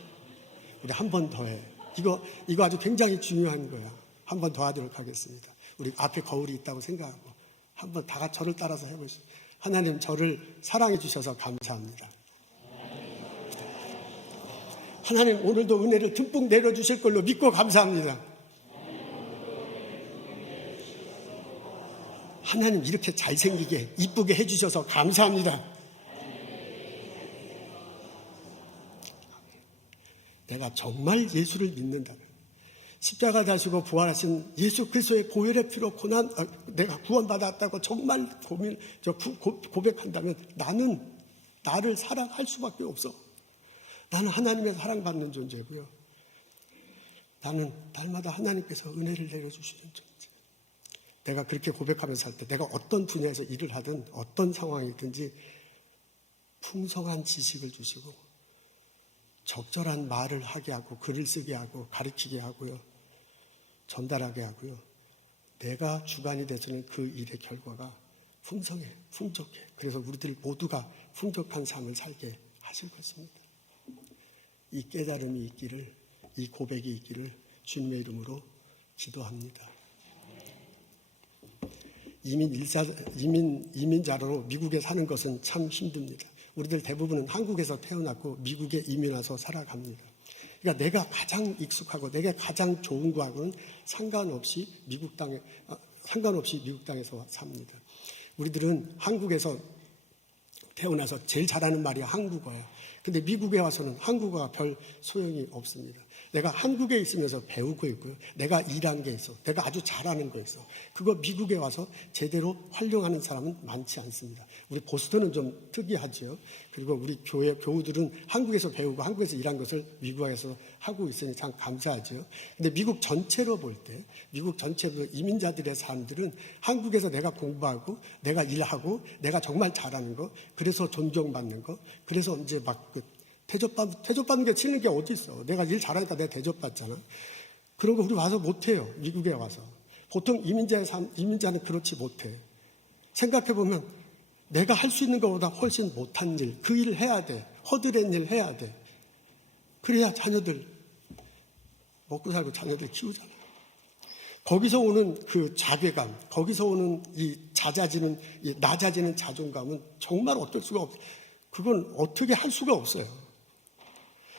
우리 한 번 더 해. 이거 아주 굉장히 중요한 거야. 한 번 더 하도록 하겠습니다. 우리 앞에 거울이 있다고 생각하고 한번 다 같이 저를 따라서 해보시죠. 하나님, 저를 사랑해 주셔서 감사합니다. 하나님, 오늘도 은혜를 듬뿍 내려주실 걸로 믿고 감사합니다. 하나님, 이렇게 잘생기게 이쁘게 해주셔서 감사합니다. 내가 정말 예수를 믿는다. 십자가 다시고 부활하신 예수 그리스도의 보혈의 피로 내가 구원받았다고 정말 고백한다면 나는 나를 사랑할 수밖에 없어. 나는 하나님의 사랑받는 존재고요. 나는 날마다 하나님께서 은혜를 내려주시는 존재. 내가 그렇게 고백하면서 살 때 내가 어떤 분야에서 일을 하든 어떤 상황이든지 풍성한 지식을 주시고 적절한 말을 하게 하고 글을 쓰게 하고 가르치게 하고요. 전달하게 하고요. 내가 주관이 되시는 그 일의 결과가 풍성해, 풍족해. 그래서 우리들 모두가 풍족한 삶을 살게 하실 것입니다. 이 깨달음이 있기를, 이 고백이 있기를 주님의 이름으로 기도합니다. 이민자로 미국에 사는 것은 참 힘듭니다. 우리들 대부분은 한국에서 태어났고 미국에 이민 와서 살아갑니다. 그러니까 내가 가장 익숙하고 내가 가장 좋은 거하고는 상관없이 미국 땅에서 삽니다. 우리들은 한국에서 태어나서 제일 잘하는 말이 한국어야. 근데 미국에 와서는 한국어가 별 소용이 없습니다. 내가 한국에 있으면서 배우고 있고요. 내가 일한 게 있어. 내가 아주 잘하는 거 있어. 그거 미국에 와서 제대로 활용하는 사람은 많지 않습니다. 우리 보스턴은 좀 특이하죠. 그리고 우리 교우들은 한국에서 배우고 한국에서 일한 것을 미국에서 하고 있으니 참 감사하죠. 근데 미국 전체로 볼 때, 미국 전체로 이민자들의 삶들은 한국에서 내가 공부하고, 내가 일하고, 내가 정말 잘하는 거, 그래서 존경받는 거, 그래서 이제 막 대접받는 게 치는 게 어디 있어. 내가 일 잘하니까 내가 대접받잖아. 그런 거 우리 와서 못해요. 미국에 와서. 보통 이민자는 그렇지 못해. 생각해보면 내가 할 수 있는 것보다 훨씬 못한 일, 그 일을 해야 돼. 허드렛 일 해야 돼. 그래야 자녀들 먹고 살고 자녀들 키우잖아. 거기서 오는 그 자괴감, 거기서 오는 이 낮아지는 자존감은 정말 어쩔 수가 없어요. 그건 어떻게 할 수가 없어요.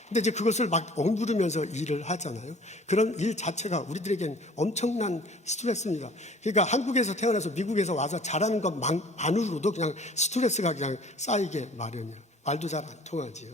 근데 이제 그것을 막 억누르면서 일을 하잖아요. 그런 일 자체가 우리들에겐 엄청난 스트레스입니다. 그러니까 한국에서 태어나서 미국에서 와서 잘하는 것만으로도 그냥 스트레스가 그냥 쌓이게 마련이에요. 말도 잘 안 통하지요.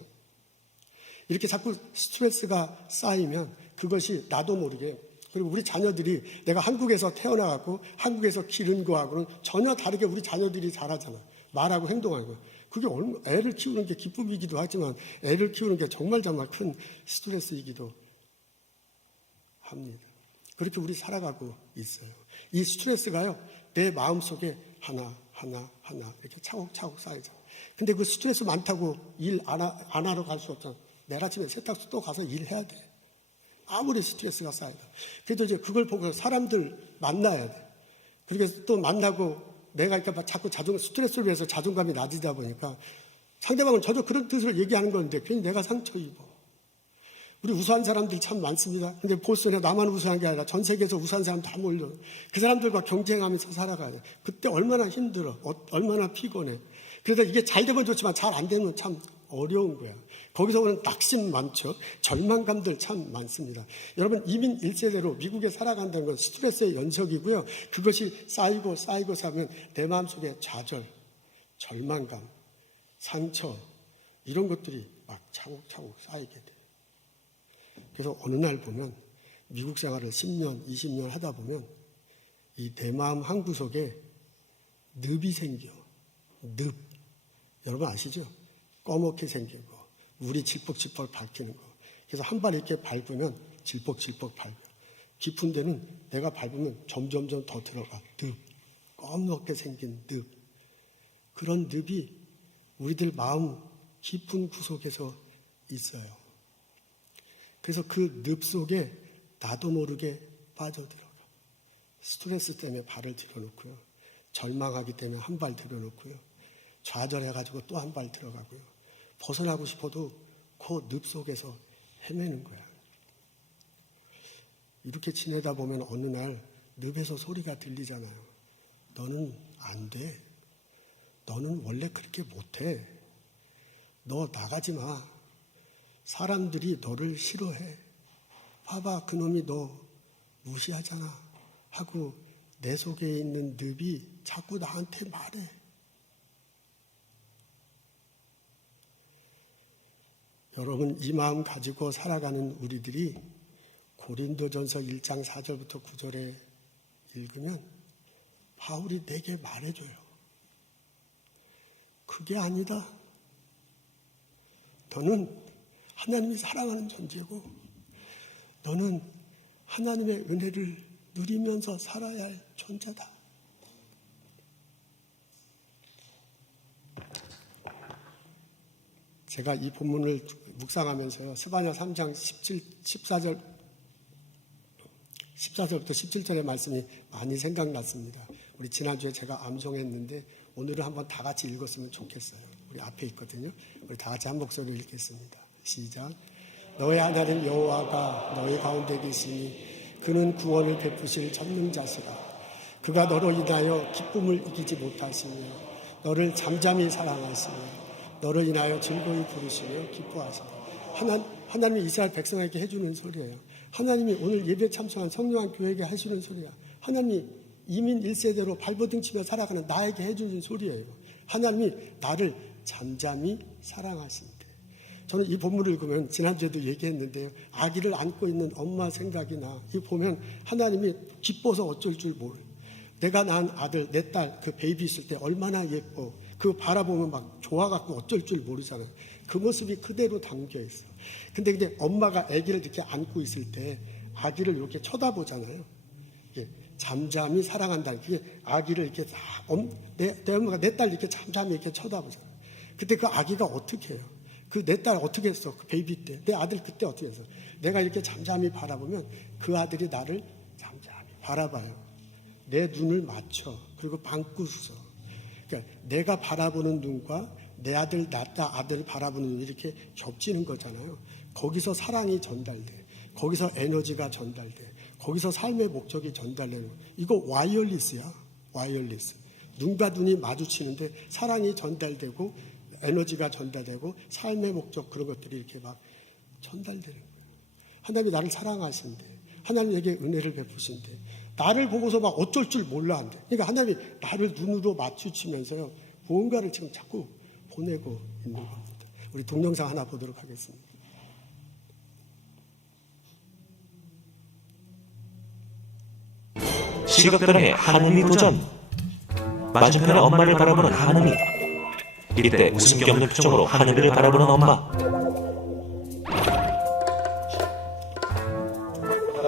이렇게 자꾸 스트레스가 쌓이면 그것이 나도 모르게, 그리고 우리 자녀들이 내가 한국에서 태어나갖고 한국에서 기른 거하고는 전혀 다르게 우리 자녀들이 잘하잖아. 말하고 행동하고. 그게 애를 키우는 게 기쁨이기도 하지만 애를 키우는 게 정말 큰 스트레스이기도 합니다. 그렇게 우리 살아가고 있어요. 이 스트레스가요, 내 마음속에 하나 이렇게 차곡차곡 쌓이죠. 근데 그 스트레스 많다고 일 안 하러 갈 수 없잖아. 내일 아침에 세탁소 또 가서 일해야 돼. 아무리 스트레스가 쌓여도. 그래도 이제 그걸 보고 사람들 만나야 돼. 그렇게 또 만나고 내가 이렇게 자꾸 스트레스를 위해서 자존감이 낮아지다 보니까 상대방은 전혀 그런 뜻으로 얘기하는 건데 괜히 내가 상처 입어. 우리 우수한 사람들이 참 많습니다. 근데 보스턴에 나만 우수한 게 아니라 전 세계에서 우수한 사람 다 몰려. 그 사람들과 경쟁하면서 살아가야 돼. 그때 얼마나 힘들어. 얼마나 피곤해. 그래서 이게 잘 되면 좋지만 잘 안 되면 참 어려운 거야. 거기서 오는 낙심 많죠. 절망감들 참 많습니다. 여러분, 이민 1세대로 미국에 살아간다는 건 스트레스의 연속이고요. 그것이 쌓이고 쌓이면 내 마음속에 좌절, 절망감, 상처 이런 것들이 막 차곡차곡 쌓이게 돼. 그래서 어느 날 보면 미국 생활을 10년, 20년 하다 보면 이 내 마음 한 구석에 늪이 생겨. 늪. 여러분 아시죠? 꺼멓게 생기고 물이 질퍽질퍽 밝히는 거. 그래서 한 발 이렇게 밟으면 질퍽질퍽 밟아. 깊은 데는 내가 밟으면 점점점 더 들어가. 늪. 꺼멓게 생긴 늪. 그런 늪이 우리들 마음 깊은 구석에서 있어요. 그래서 그 늪 속에 나도 모르게 빠져들어가. 스트레스 때문에 발을 들여놓고요. 절망하기 때문에 한 발 들여놓고요. 좌절해가지고 또 한 발 들어가고요. 벗어나고 싶어도 그 늪 속에서 헤매는 거야. 이렇게 지내다 보면 어느 날 늪에서 소리가 들리잖아요. 너는 안 돼. 너는 원래 그렇게 못해. 너 나가지 마. 사람들이 너를 싫어해. 봐봐, 그놈이 너 무시하잖아. 하고 내 속에 있는 늪이 자꾸 나한테 말해. 여러분, 이 마음 가지고 살아가는 우리들이 고린도전서 1장 4절부터 9절에 읽으면 바울이 내게 말해줘요. 그게 아니다. 너는 하나님이 사랑하는 존재고 너는 하나님의 은혜를 누리면서 살아야 할 존재다. 제가 이 본문을 묵상하면서요. 스바냐 3장 14절부터 17절의 말씀이 많이 생각났습니다. 우리 지난주에 제가 암송했는데 오늘은 한번 다 같이 읽었으면 좋겠어요. 우리 앞에 있거든요. 우리 다 같이 한 목소리로 읽겠습니다. 시작. 너의 하나님 여호와가 너희 가운데 계시니 그는 구원을 베푸실 전능자시라. 그가 너로 인하여 기쁨을 이기지 못하시며 너를 잠잠히 사랑하시며 너를 인하여 즐거이 부르시며 기뻐하시며. 하나님이 이스라엘 백성에게 해주는 소리예요. 하나님이 오늘 예배 참석한 성령한 교회에게 하시는 소리야. 하나님이 이민 1세대로 발버둥 치며 살아가는 나에게 해주는 소리예요. 하나님이 나를 잠잠히 사랑하신대. 저는 이 본문을 읽으면 지난주에도 얘기했는데요. 아기를 안고 있는 엄마 생각이 나. 이 보면 하나님이 기뻐서 어쩔 줄 모르. 내가 낳은 아들, 내 딸, 그 베이비 있을 때 얼마나 예뻐. 그거 바라보면 막 좋아갖고 어쩔 줄 모르잖아요. 그 모습이 그대로 담겨있어. 근데 엄마가 아기를 이렇게 안고 있을 때 아기를 이렇게 쳐다보잖아요. 잠잠히 사랑한다. 그게 아기를 이렇게 내 엄마가 내 딸 이렇게 잠잠히 이렇게 쳐다보잖아요. 그때 그 아기가 어떻게 해요? 그 내 딸 어떻게 했어? 그 베이비 때. 내 아들 그때 어떻게 했어? 내가 이렇게 잠잠히 바라보면 그 아들이 나를 잠잠히 바라봐요. 내 눈을 맞춰. 그리고 방구 써. 그러니까 내가 바라보는 눈과 내 아들, 아들 바라보는 눈이 이렇게 겹치는 거잖아요. 거기서 사랑이 전달돼. 거기서 에너지가 전달돼. 거기서 삶의 목적이 전달되는 거. 이거 와이어리스야. 와이어리스. 눈과 눈이 마주치는데 사랑이 전달되고 에너지가 전달되고 삶의 목적 그런 것들이 이렇게 막 전달되는 거예요. 하나님이 나를 사랑하신대. 하나님에게 은혜를 베푸신대. 나를 보고서 막 어쩔 줄 몰라 한대. 그러니까 하나님이 나를 눈으로 마주치면서요. 무언가를 지금 자꾸 보내고 있는 겁니다. 우리 동영상 하나 보도록 하겠습니다. 시각변의 한음이 도전. 맞은편에 엄마를 바라보는 한음이. 이때 웃음기 없는 표정으로 하늘을 바라보는 엄마.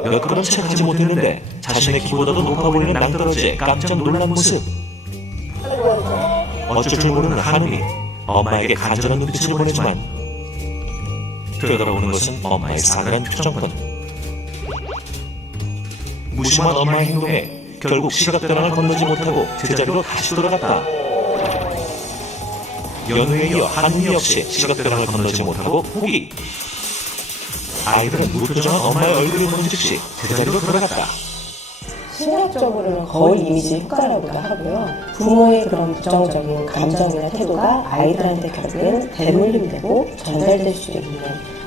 몇 걸음 채 가지 못했는데 자신의 키보다도 높아 보이는 낭떠러지에 깜짝 놀란 모습. 어쩔 줄 모르는 한음이 엄마에게 간절한 눈빛을 보내지만 되돌아오는 것은 엄마의 싸늘한 표정뿐. 무심한 엄마의 행동에 결국 시각대란을 건너지 못하고 제자리로 다시 돌아갔다. 연우에 이어 한음이 역시 시각대란을 건너지 못하고 포기. 아이들은 무표정한 엄마의 얼굴을 보는 즉시 제자리로 돌아갔다. 심리학적으로는 거울 이미지 효과라고도 하고요. 부모의 그런 부정적인 감정이나 태도가 아이들한테 결국엔 대물림되고 전달될 수 있는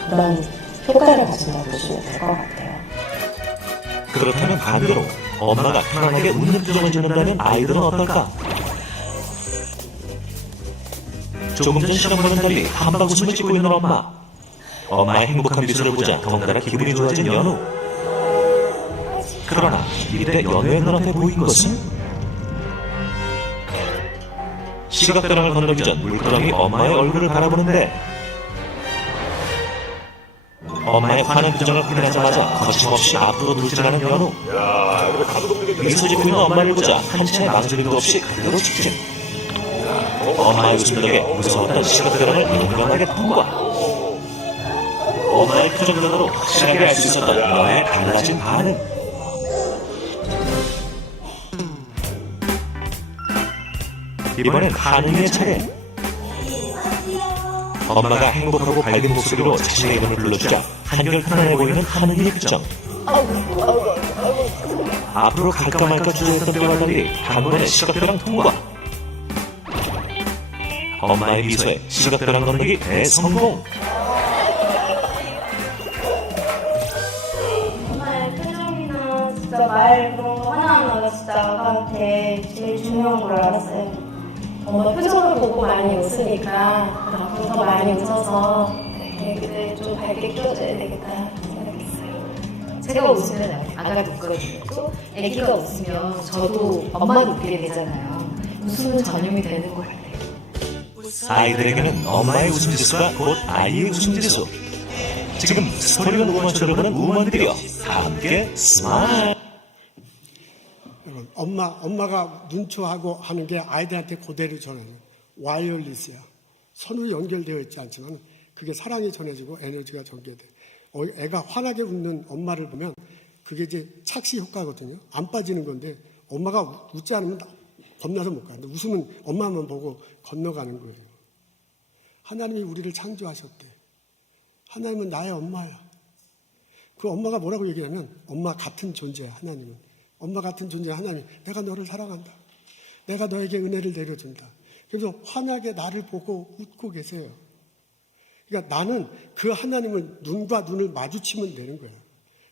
그런 효과를 가진다고 보시면 될 것 같아요. 그렇다면 반대로 엄마가 편안하게 웃는 표정을 짓는다면 아이들은 어떨까? 조금 전 시간과는 달리 한방 웃음을 짓고 있는 엄마. 엄마의 행복한 미소를 보자 덩달아 기분이 좋아진 연우. 그러나 이때 연우의 눈앞에 보인 것은 시각대란을 건너기 전 물끄러미 엄마의 얼굴을 바라보는데 엄마의 환한 표정을 확인하자마자 거침없이 앞으로 돌진하는 연우. 미소 짓고 있는 엄마를 보자 한 채 망설임도 없이 그대로 직진. 엄마의 웃음 덕에 무서웠던 시각대란을 용감하게 통과. 엄마의 표정으로 확실하게 알 수 있었던 연우의 달라진 반응. 이번엔 한음이의 차례. 엄마가 행복하고 밝은 목소리로 자신의 이름을 불러주자 한결 편안해 보이는 한음이의 표정. 앞으로 갈까 말까 주저했던 때와 달리 단번에 시각대랑 통과. 엄마의 미소에 시각대랑 건너기 대성공. 엄마의 표정이나 진짜 말 그런 거 하나하나가 진짜 아빠한테 제일 중요한 걸 알았어요. 엄마 표정을 보고 많이 웃으니까 앞으로 더 많이 웃어서 얘기를 좀 밝게 키워줘야 되겠다 생각했어요. 제가 웃으면 아가도 웃거든요. 애기가 웃으면 저도 엄마도 웃게 되잖아요. 웃음은 전염이 되는 것 같아요. 아이들에게는 엄마의 웃음지수가 곧 아이의 웃음지수. 지금 스토리가 녹음한 쇼를 보는 우먼들이여 다 함께 스마일. 여러분, 엄마가 눈초하고 하는 게 아이들한테 그대로 전하는 와이어리스야. 선으로 연결되어 있지 않지만 그게 사랑이 전해지고 에너지가 전개돼. 애가 환하게 웃는 엄마를 보면 그게 이제 착시 효과거든요. 안 빠지는 건데 엄마가 웃지 않으면 겁나서 못 가는데 웃으면 엄마만 보고 건너가는 거예요. 하나님이 우리를 창조하셨대. 하나님은 나의 엄마야. 그 엄마가 뭐라고 얘기하면 엄마 같은 존재야. 하나님은. 엄마 같은 존재 하나님, 내가 너를 사랑한다. 내가 너에게 은혜를 내려준다. 그래서 환하게 나를 보고 웃고 계세요. 그러니까 나는 그 하나님을 눈과 눈을 마주치면 되는 거예요.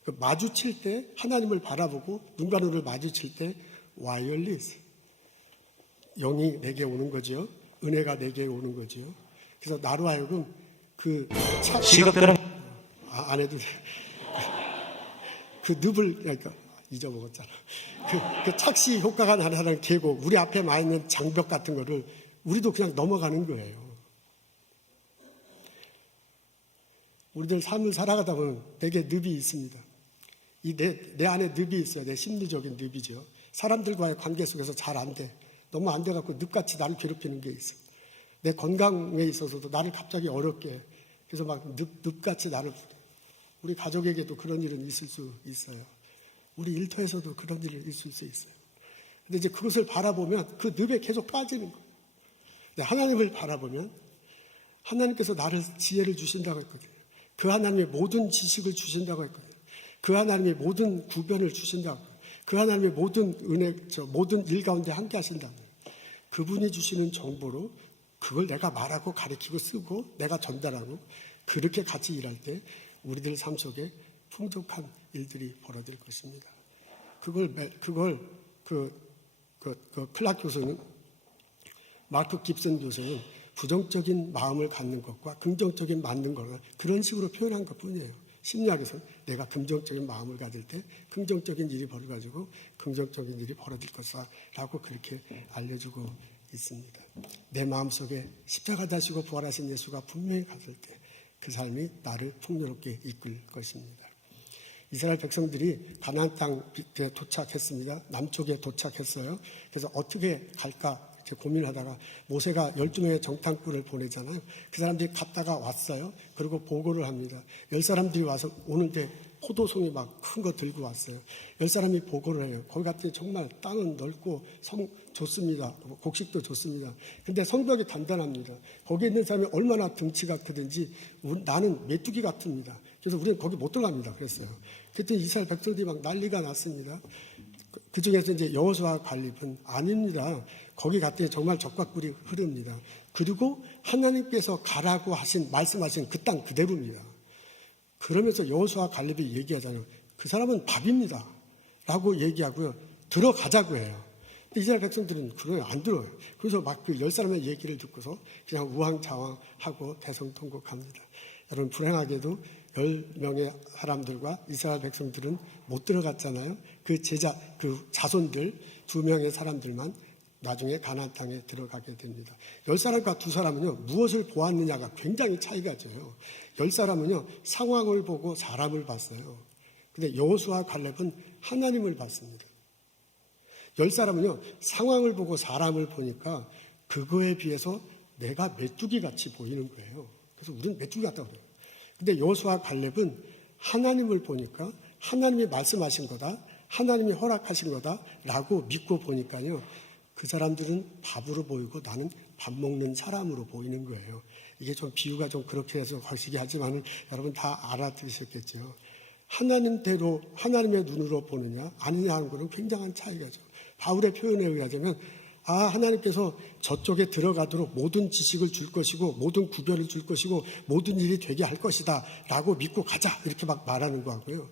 그 마주칠 때 하나님을 바라보고 눈과 눈을 마주칠 때 와이어리스. 영이 내게 오는 거죠. 은혜가 내게 오는 거죠. 그래서 나로 하여금 그 시각대랑 안 해도 돼. 그 늪을 그러니까 잊어먹었잖아. 그 착시 효과가 나타나는 계곡, 우리 앞에 와 있는 장벽 같은 거를 우리도 그냥 넘어가는 거예요. 우리들 삶을 살아가다 보면 내게 늪이 있습니다. 내 안에 늪이 있어요. 내 심리적인 늪이죠. 사람들과의 관계 속에서 잘 안 돼. 너무 안 돼갖고 늪같이 나를 괴롭히는 게 있어. 내 건강에 있어서도 나를 갑자기 어렵게 해. 그래서 막 늪같이 나를 우리 가족에게도 그런 일은 있을 수 있어요. 우리 일터에서도 그런 일이 있을 수 있어요. 근데 이제 그것을 바라보면 그 늪에 계속 빠지는 거예요. 근데 하나님을 바라보면 하나님께서 나를 지혜를 주신다고 했거든요. 그 하나님의 모든 지식을 주신다고 했거든요. 그 하나님의 모든 구변을 주신다고. 그 하나님의 모든 은혜, 모든 일 가운데 함께 하신다고. 그분이 주시는 정보로 그걸 내가 말하고 가르치고 쓰고 내가 전달하고 그렇게 같이 일할 때 우리들 삶 속에 풍족한 일들이 벌어질 것입니다. 클락 교수는, 마크 깁슨 교수는 부정적인 마음을 갖는 것과 긍정적인 맞는 거를 그런 식으로 표현한 것 뿐이에요. 심리학에서는 내가 긍정적인 마음을 가질 때 긍정적인 일이 벌어가지고 긍정적인 일이 벌어질 것이라고 그렇게 알려주고 있습니다. 내 마음속에 십자가 다시고 부활하신 예수가 분명히 갔을 때 그 삶이 나를 풍요롭게 이끌 것입니다. 이스라엘 백성들이 가나안 땅에 도착했습니다. 남쪽에 도착했어요. 그래서 어떻게 갈까 이렇게 고민하다가 모세가 12명의 정탐꾼을 보내잖아요. 그 사람들이 갔다가 왔어요. 그리고 보고를 합니다. 10사람들이 와서 오는데 포도송이 막 큰 거 들고 왔어요. 10사람이 보고를 해요. 거기 갔더니 정말 땅은 넓고 성 좋습니다. 곡식도 좋습니다. 근데 성벽이 단단합니다. 거기 있는 사람이 얼마나 등치가 크든지 나는 메뚜기 같습니다. 그래서 우리는 거기 못 들어갑니다. 그랬어요. 그때 이스라엘 백성들이 막 난리가 났습니다. 그 중에서 이제 여호수아 갈렙은 아닙니다. 거기 갔더니 정말 젖과 꿀이 흐릅니다. 그리고 하나님께서 가라고 말씀하신 그 땅 그대로입니다. 그러면서 여호수아 갈렙이 얘기하잖아요. 그 사람은 밥입니다. 라고 얘기하고요. 들어가자고 해요. 근데 이스라엘 백성들은 그래요. 안 들어요. 그래서 막 그 10사람의 얘기를 듣고서 그냥 우왕좌왕하고 대성통곡합니다. 여러분 불행하게도 10명의 사람들과 이스라엘 백성들은 못 들어갔잖아요. 그 자손들 2명의 사람들만 나중에 가나안 땅에 들어가게 됩니다. 10사람과 2사람은요, 무엇을 보았느냐가 굉장히 차이가 져요. 10사람은요, 상황을 보고 사람을 봤어요. 근데 여호수아 갈렙은 하나님을 봤습니다. 10사람은요, 상황을 보고 사람을 보니까 그거에 비해서 내가 메뚜기 같이 보이는 거예요. 그래서 우리는 메뚜기 같다고 그래요. 근데 여호수아 갈렙은 하나님을 보니까 하나님이 말씀하신 거다, 하나님이 허락하신 거다라고 믿고 보니까요, 그 사람들은 밥으로 보이고 나는 밥 먹는 사람으로 보이는 거예요. 이게 좀 비유가 좀 그렇게 해서 거시기 하지만 여러분 다 알아들으셨겠죠. 하나님대로 하나님의 눈으로 보느냐 아니냐 하는 것은 굉장한 차이가죠. 바울의 표현에 의하자면 하나님께서 저쪽에 들어가도록 모든 지식을 줄 것이고 모든 구별을 줄 것이고 모든 일이 되게 할 것이다 라고 믿고 가자 이렇게 막 말하는 거하고요.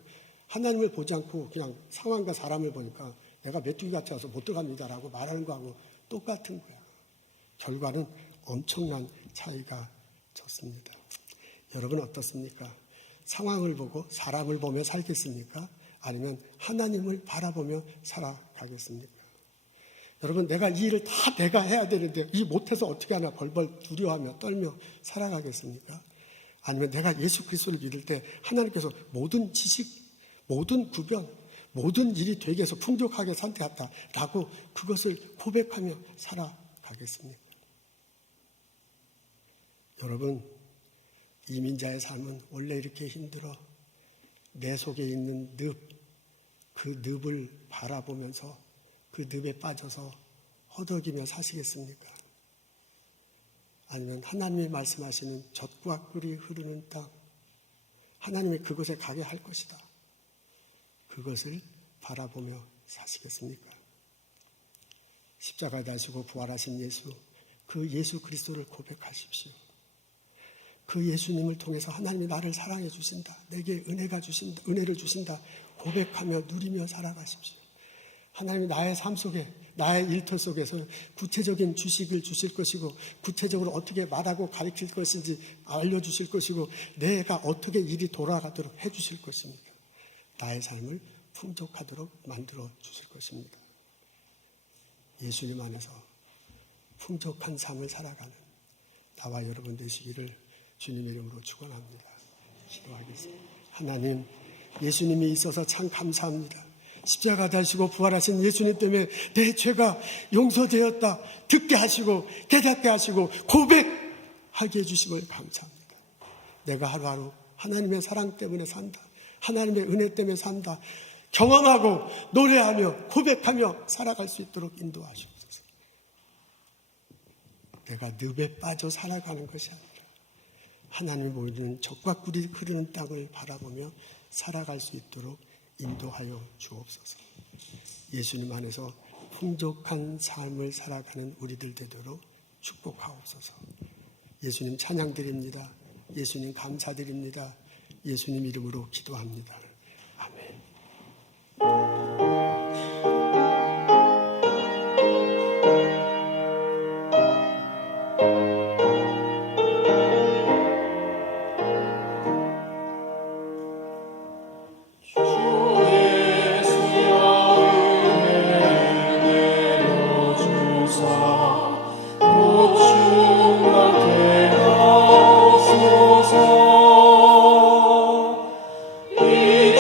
하나님을 보지 않고 그냥 상황과 사람을 보니까 내가 메뚜기 같이 와서 못 들어갑니다 라고 말하는 거하고 똑같은 거야. 결과는 엄청난 차이가 졌습니다. 여러분 어떻습니까? 상황을 보고 사람을 보며 살겠습니까? 아니면 하나님을 바라보며 살아가겠습니까? 여러분 내가 이 일을 다 내가 해야 되는데 이 못해서 어떻게 하나 벌벌 두려워하며 떨며 살아가겠습니까? 아니면 내가 예수 그리스도를 믿을 때 하나님께서 모든 지식, 모든 구변, 모든 일이 되게 해서 풍족하게 선택했다라고 그것을 고백하며 살아가겠습니까? 여러분 이민자의 삶은 원래 이렇게 힘들어 내 속에 있는 그 늪을 바라보면서 그 늪에 빠져서 허덕이며 사시겠습니까? 아니면 하나님이 말씀하시는 젖과 꿀이 흐르는 땅, 하나님이 그곳에 가게 할 것이다. 그것을 바라보며 사시겠습니까? 십자가에 달리시고 부활하신 예수, 그 예수 그리스도를 고백하십시오. 그 예수님을 통해서 하나님이 나를 사랑해 주신다. 내게 은혜를 주신다. 고백하며 누리며 살아가십시오. 하나님이 나의 삶 속에, 나의 일터 속에서 구체적인 주식을 주실 것이고 구체적으로 어떻게 말하고 가르칠 것인지 알려주실 것이고 내가 어떻게 일이 돌아가도록 해주실 것입니다. 나의 삶을 풍족하도록 만들어 주실 것입니다. 예수님 안에서 풍족한 삶을 살아가는 나와 여러분 되시기를 주님의 이름으로 축원합니다. 기도하겠습니다. 하나님, 예수님이 있어서 참 감사합니다. 십자가 달시고 부활하신 예수님 때문에 내 죄가 용서되었다 듣게 하시고 깨닫게 하시고 고백하게 해주심을 감사합니다. 내가 하루하루 하나님의 사랑 때문에 산다. 하나님의 은혜 때문에 산다. 경험하고 노래하며 고백하며 살아갈 수 있도록 인도하시옵소서. 내가 늪에 빠져 살아가는 것이 아니라 하나님이 보이는 젖과 꿀이 흐르는 땅을 바라보며 살아갈 수 있도록 인도하여 주옵소서. 예수님 안에서 풍족한 삶을 살아가는 우리들 되도록 축복하옵소서. 예수님 찬양드립니다. 예수님 감사드립니다. 예수님 이름으로 기도합니다. 아멘. 이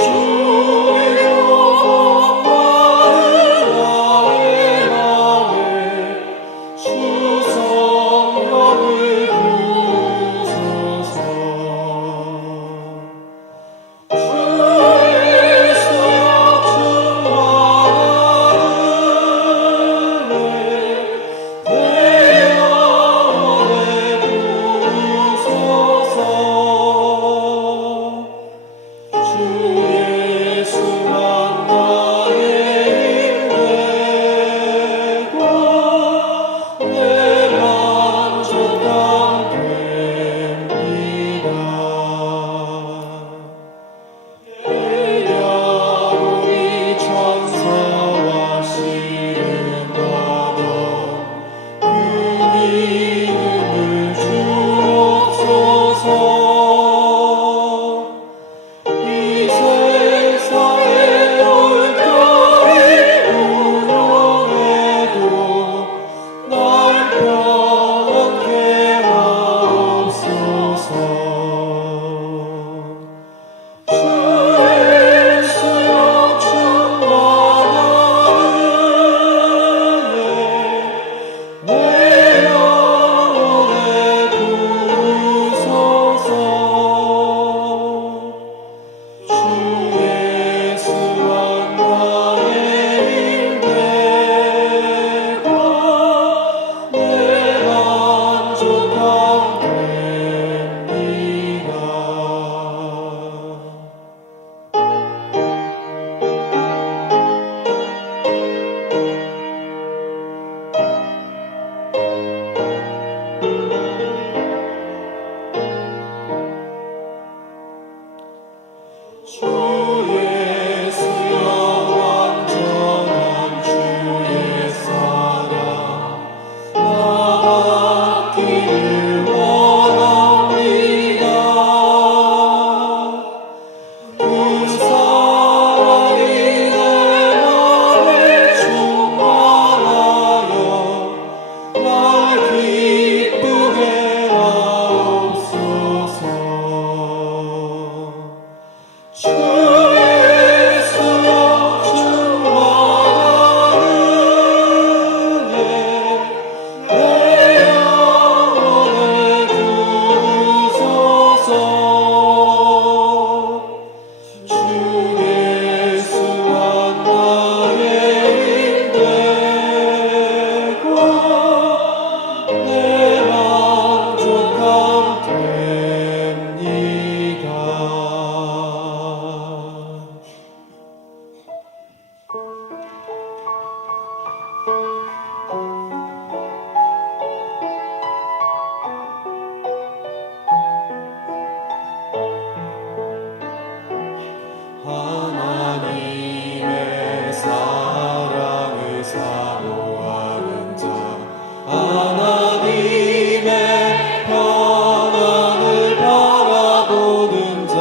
하나님의 사랑을 사모하는 자, 하나님의 평안을 바라보는 자,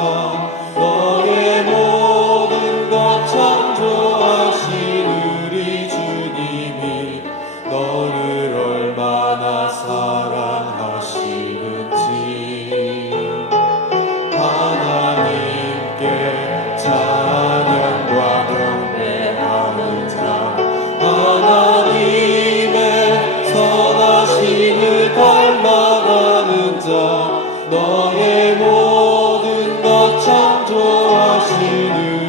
너의 모든 것 창조하신 우리 주님이 너를 얼마나 사랑하시는지 하나님께 찬양과 경배하는 자, 하나님의 선하심을 닮아가는 자, 너의 모든 것 창조하신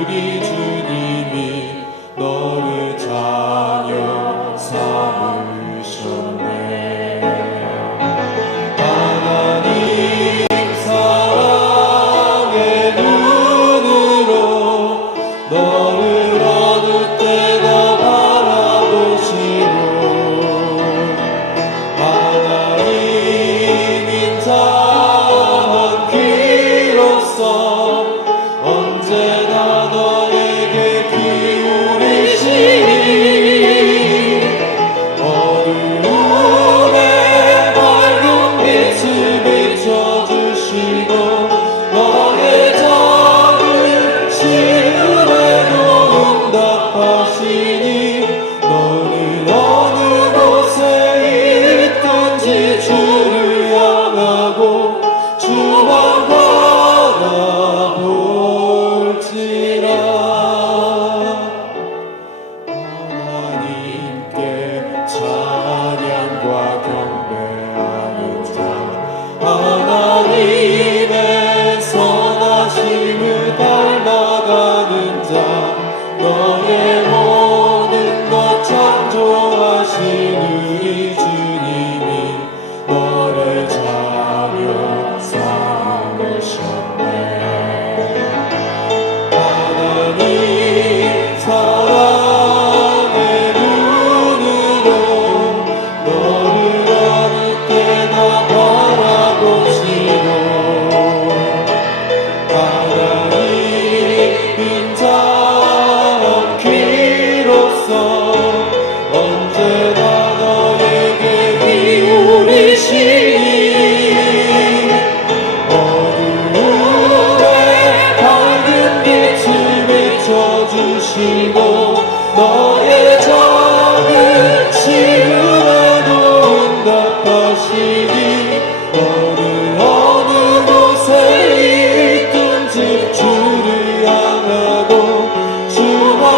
우리 주님이 너를 자녀 삼으셨네. 하나님 사랑의 눈으로 너를 어느 때나 바라보시고 하나님인 자 한 귀로서 언제나 너에게 기울이시니 어두움에 밝은 빛을 비춰주시고 너의 작은 시름에도 응답하시니 너는 어느 곳에 있든지 주를 향하고 주만 바라볼지라. 하나님께 찬양과 경배하는 자, 하나님의 선하심을 닮아가는 자, 너의 모든 것 창조하신 우리 주님이 너를 자녀 삼으셨네. 하나님 사랑의 눈으로 너를 어느 때나 바라보시고 하나님인 자 한 귀로서 언제나 너에게 기울이시니 어두움에 밝은 빛을 비춰주시고 너의 작은 시름에도 응답하시니 너는 어느 곳에 있든지 주를 향하고 주만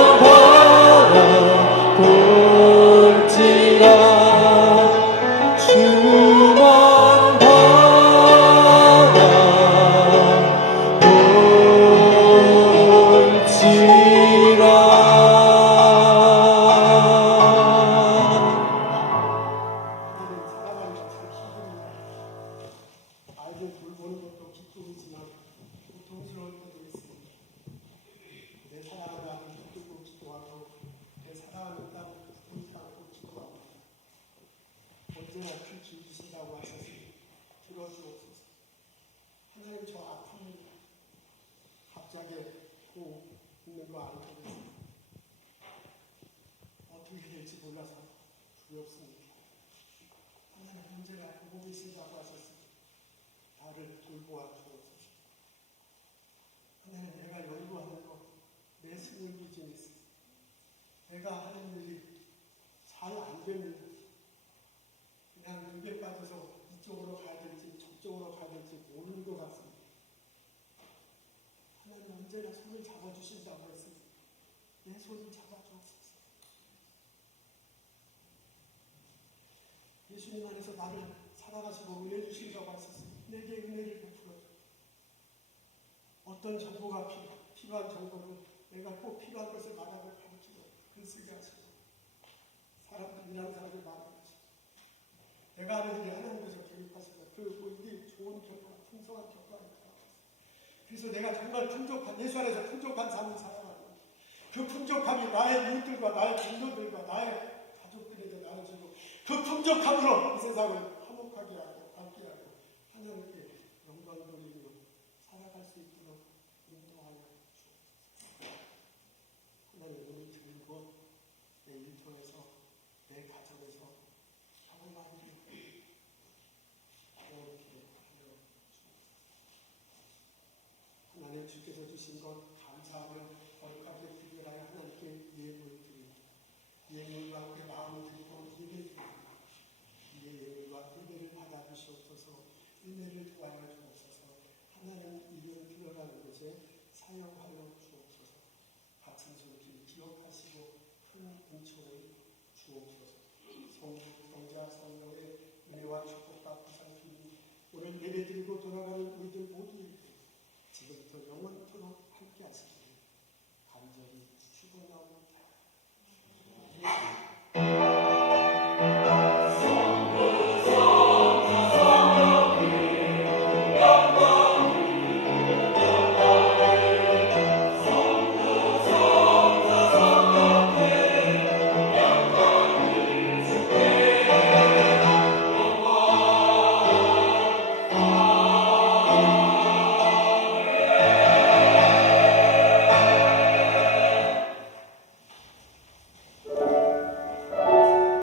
바라볼지라. 주만 나는 사랑하는 것은 기쁨이다. 아이들 돌보는 것도 기쁨이지만 고통스러울 때도 있습니다. 내 사랑하는 아들 붙들고 기도하고 내 사랑하는 딸을 붙들고 기도합니다. 언제나 그 길주신다고 하셨으니 들어주옵소서. 하나님 저 아픔이 갑자기 고 있는 거 알고 있습니다. 어떻게 될지 몰라서 두렵습니다. 하나님 언제나 보고 계신다고 하셨으니 나를 돌보아 주옵소서. 하나님 내가 연구하는 것, 내 승을 비즈니스, 내가 하는 일이 잘 안 되는 그냥 입에 빠져서 이쪽으로 가야 될지 저쪽으로 가야 될지 모르는 것 같습니다. 하나님 언제나 손을 잡아주신다고 했으니 내 손을 잡아주옵소서. 예수님 안에서 나를 사랑하시고 은혜 주신다고 하셨으니 내게 은혜를 베풀어 어떤 정보가 필요한 정보를 내가 꼭 필요한 것을 말하고 가르치고 글쓰게 하시고 사람들이란 사람을 말하고 하시고 내가 하는 일이 하나님께서 개입하시고 그 일이 좋은 결과, 풍성한 결과를 가져왔습니다. 그래서 내가 정말 풍족한 예수 안에서 풍족한 삶을 살아가고 그 풍족함이 나의 이웃들과 나의 동료들과 나의 가족들에게 나눠주고 그 풍족함으로 이 세상을 화목하게 하고 밝게 하고 하나님께 영광 돌리며 살아갈 수 있도록 인도하여 주옵소서. 하나님 오늘 들고 내 일터에서 내 가정에서 하나님께 하여 주옵소서. 하나님 주께서 주신 것 감사함을 거룩하게 비결하여 하나님께 예물을 드립니다. 예물과 함께 마음을 드리고 예배를 드립니다. 이의 예물과 예배를 받아주시옵소서. 은혜를 도하여 주옵소서. 하나님 이를 들어가는 것에 사용하여 주옵소서. 같은 손길 기억하시고 큰 은총을 주옵소서. 성자 성령의 은혜와 축복과 보살핌이 오늘 예배드리고 돌아가는 우리들 모두에게 지금부터 영원까지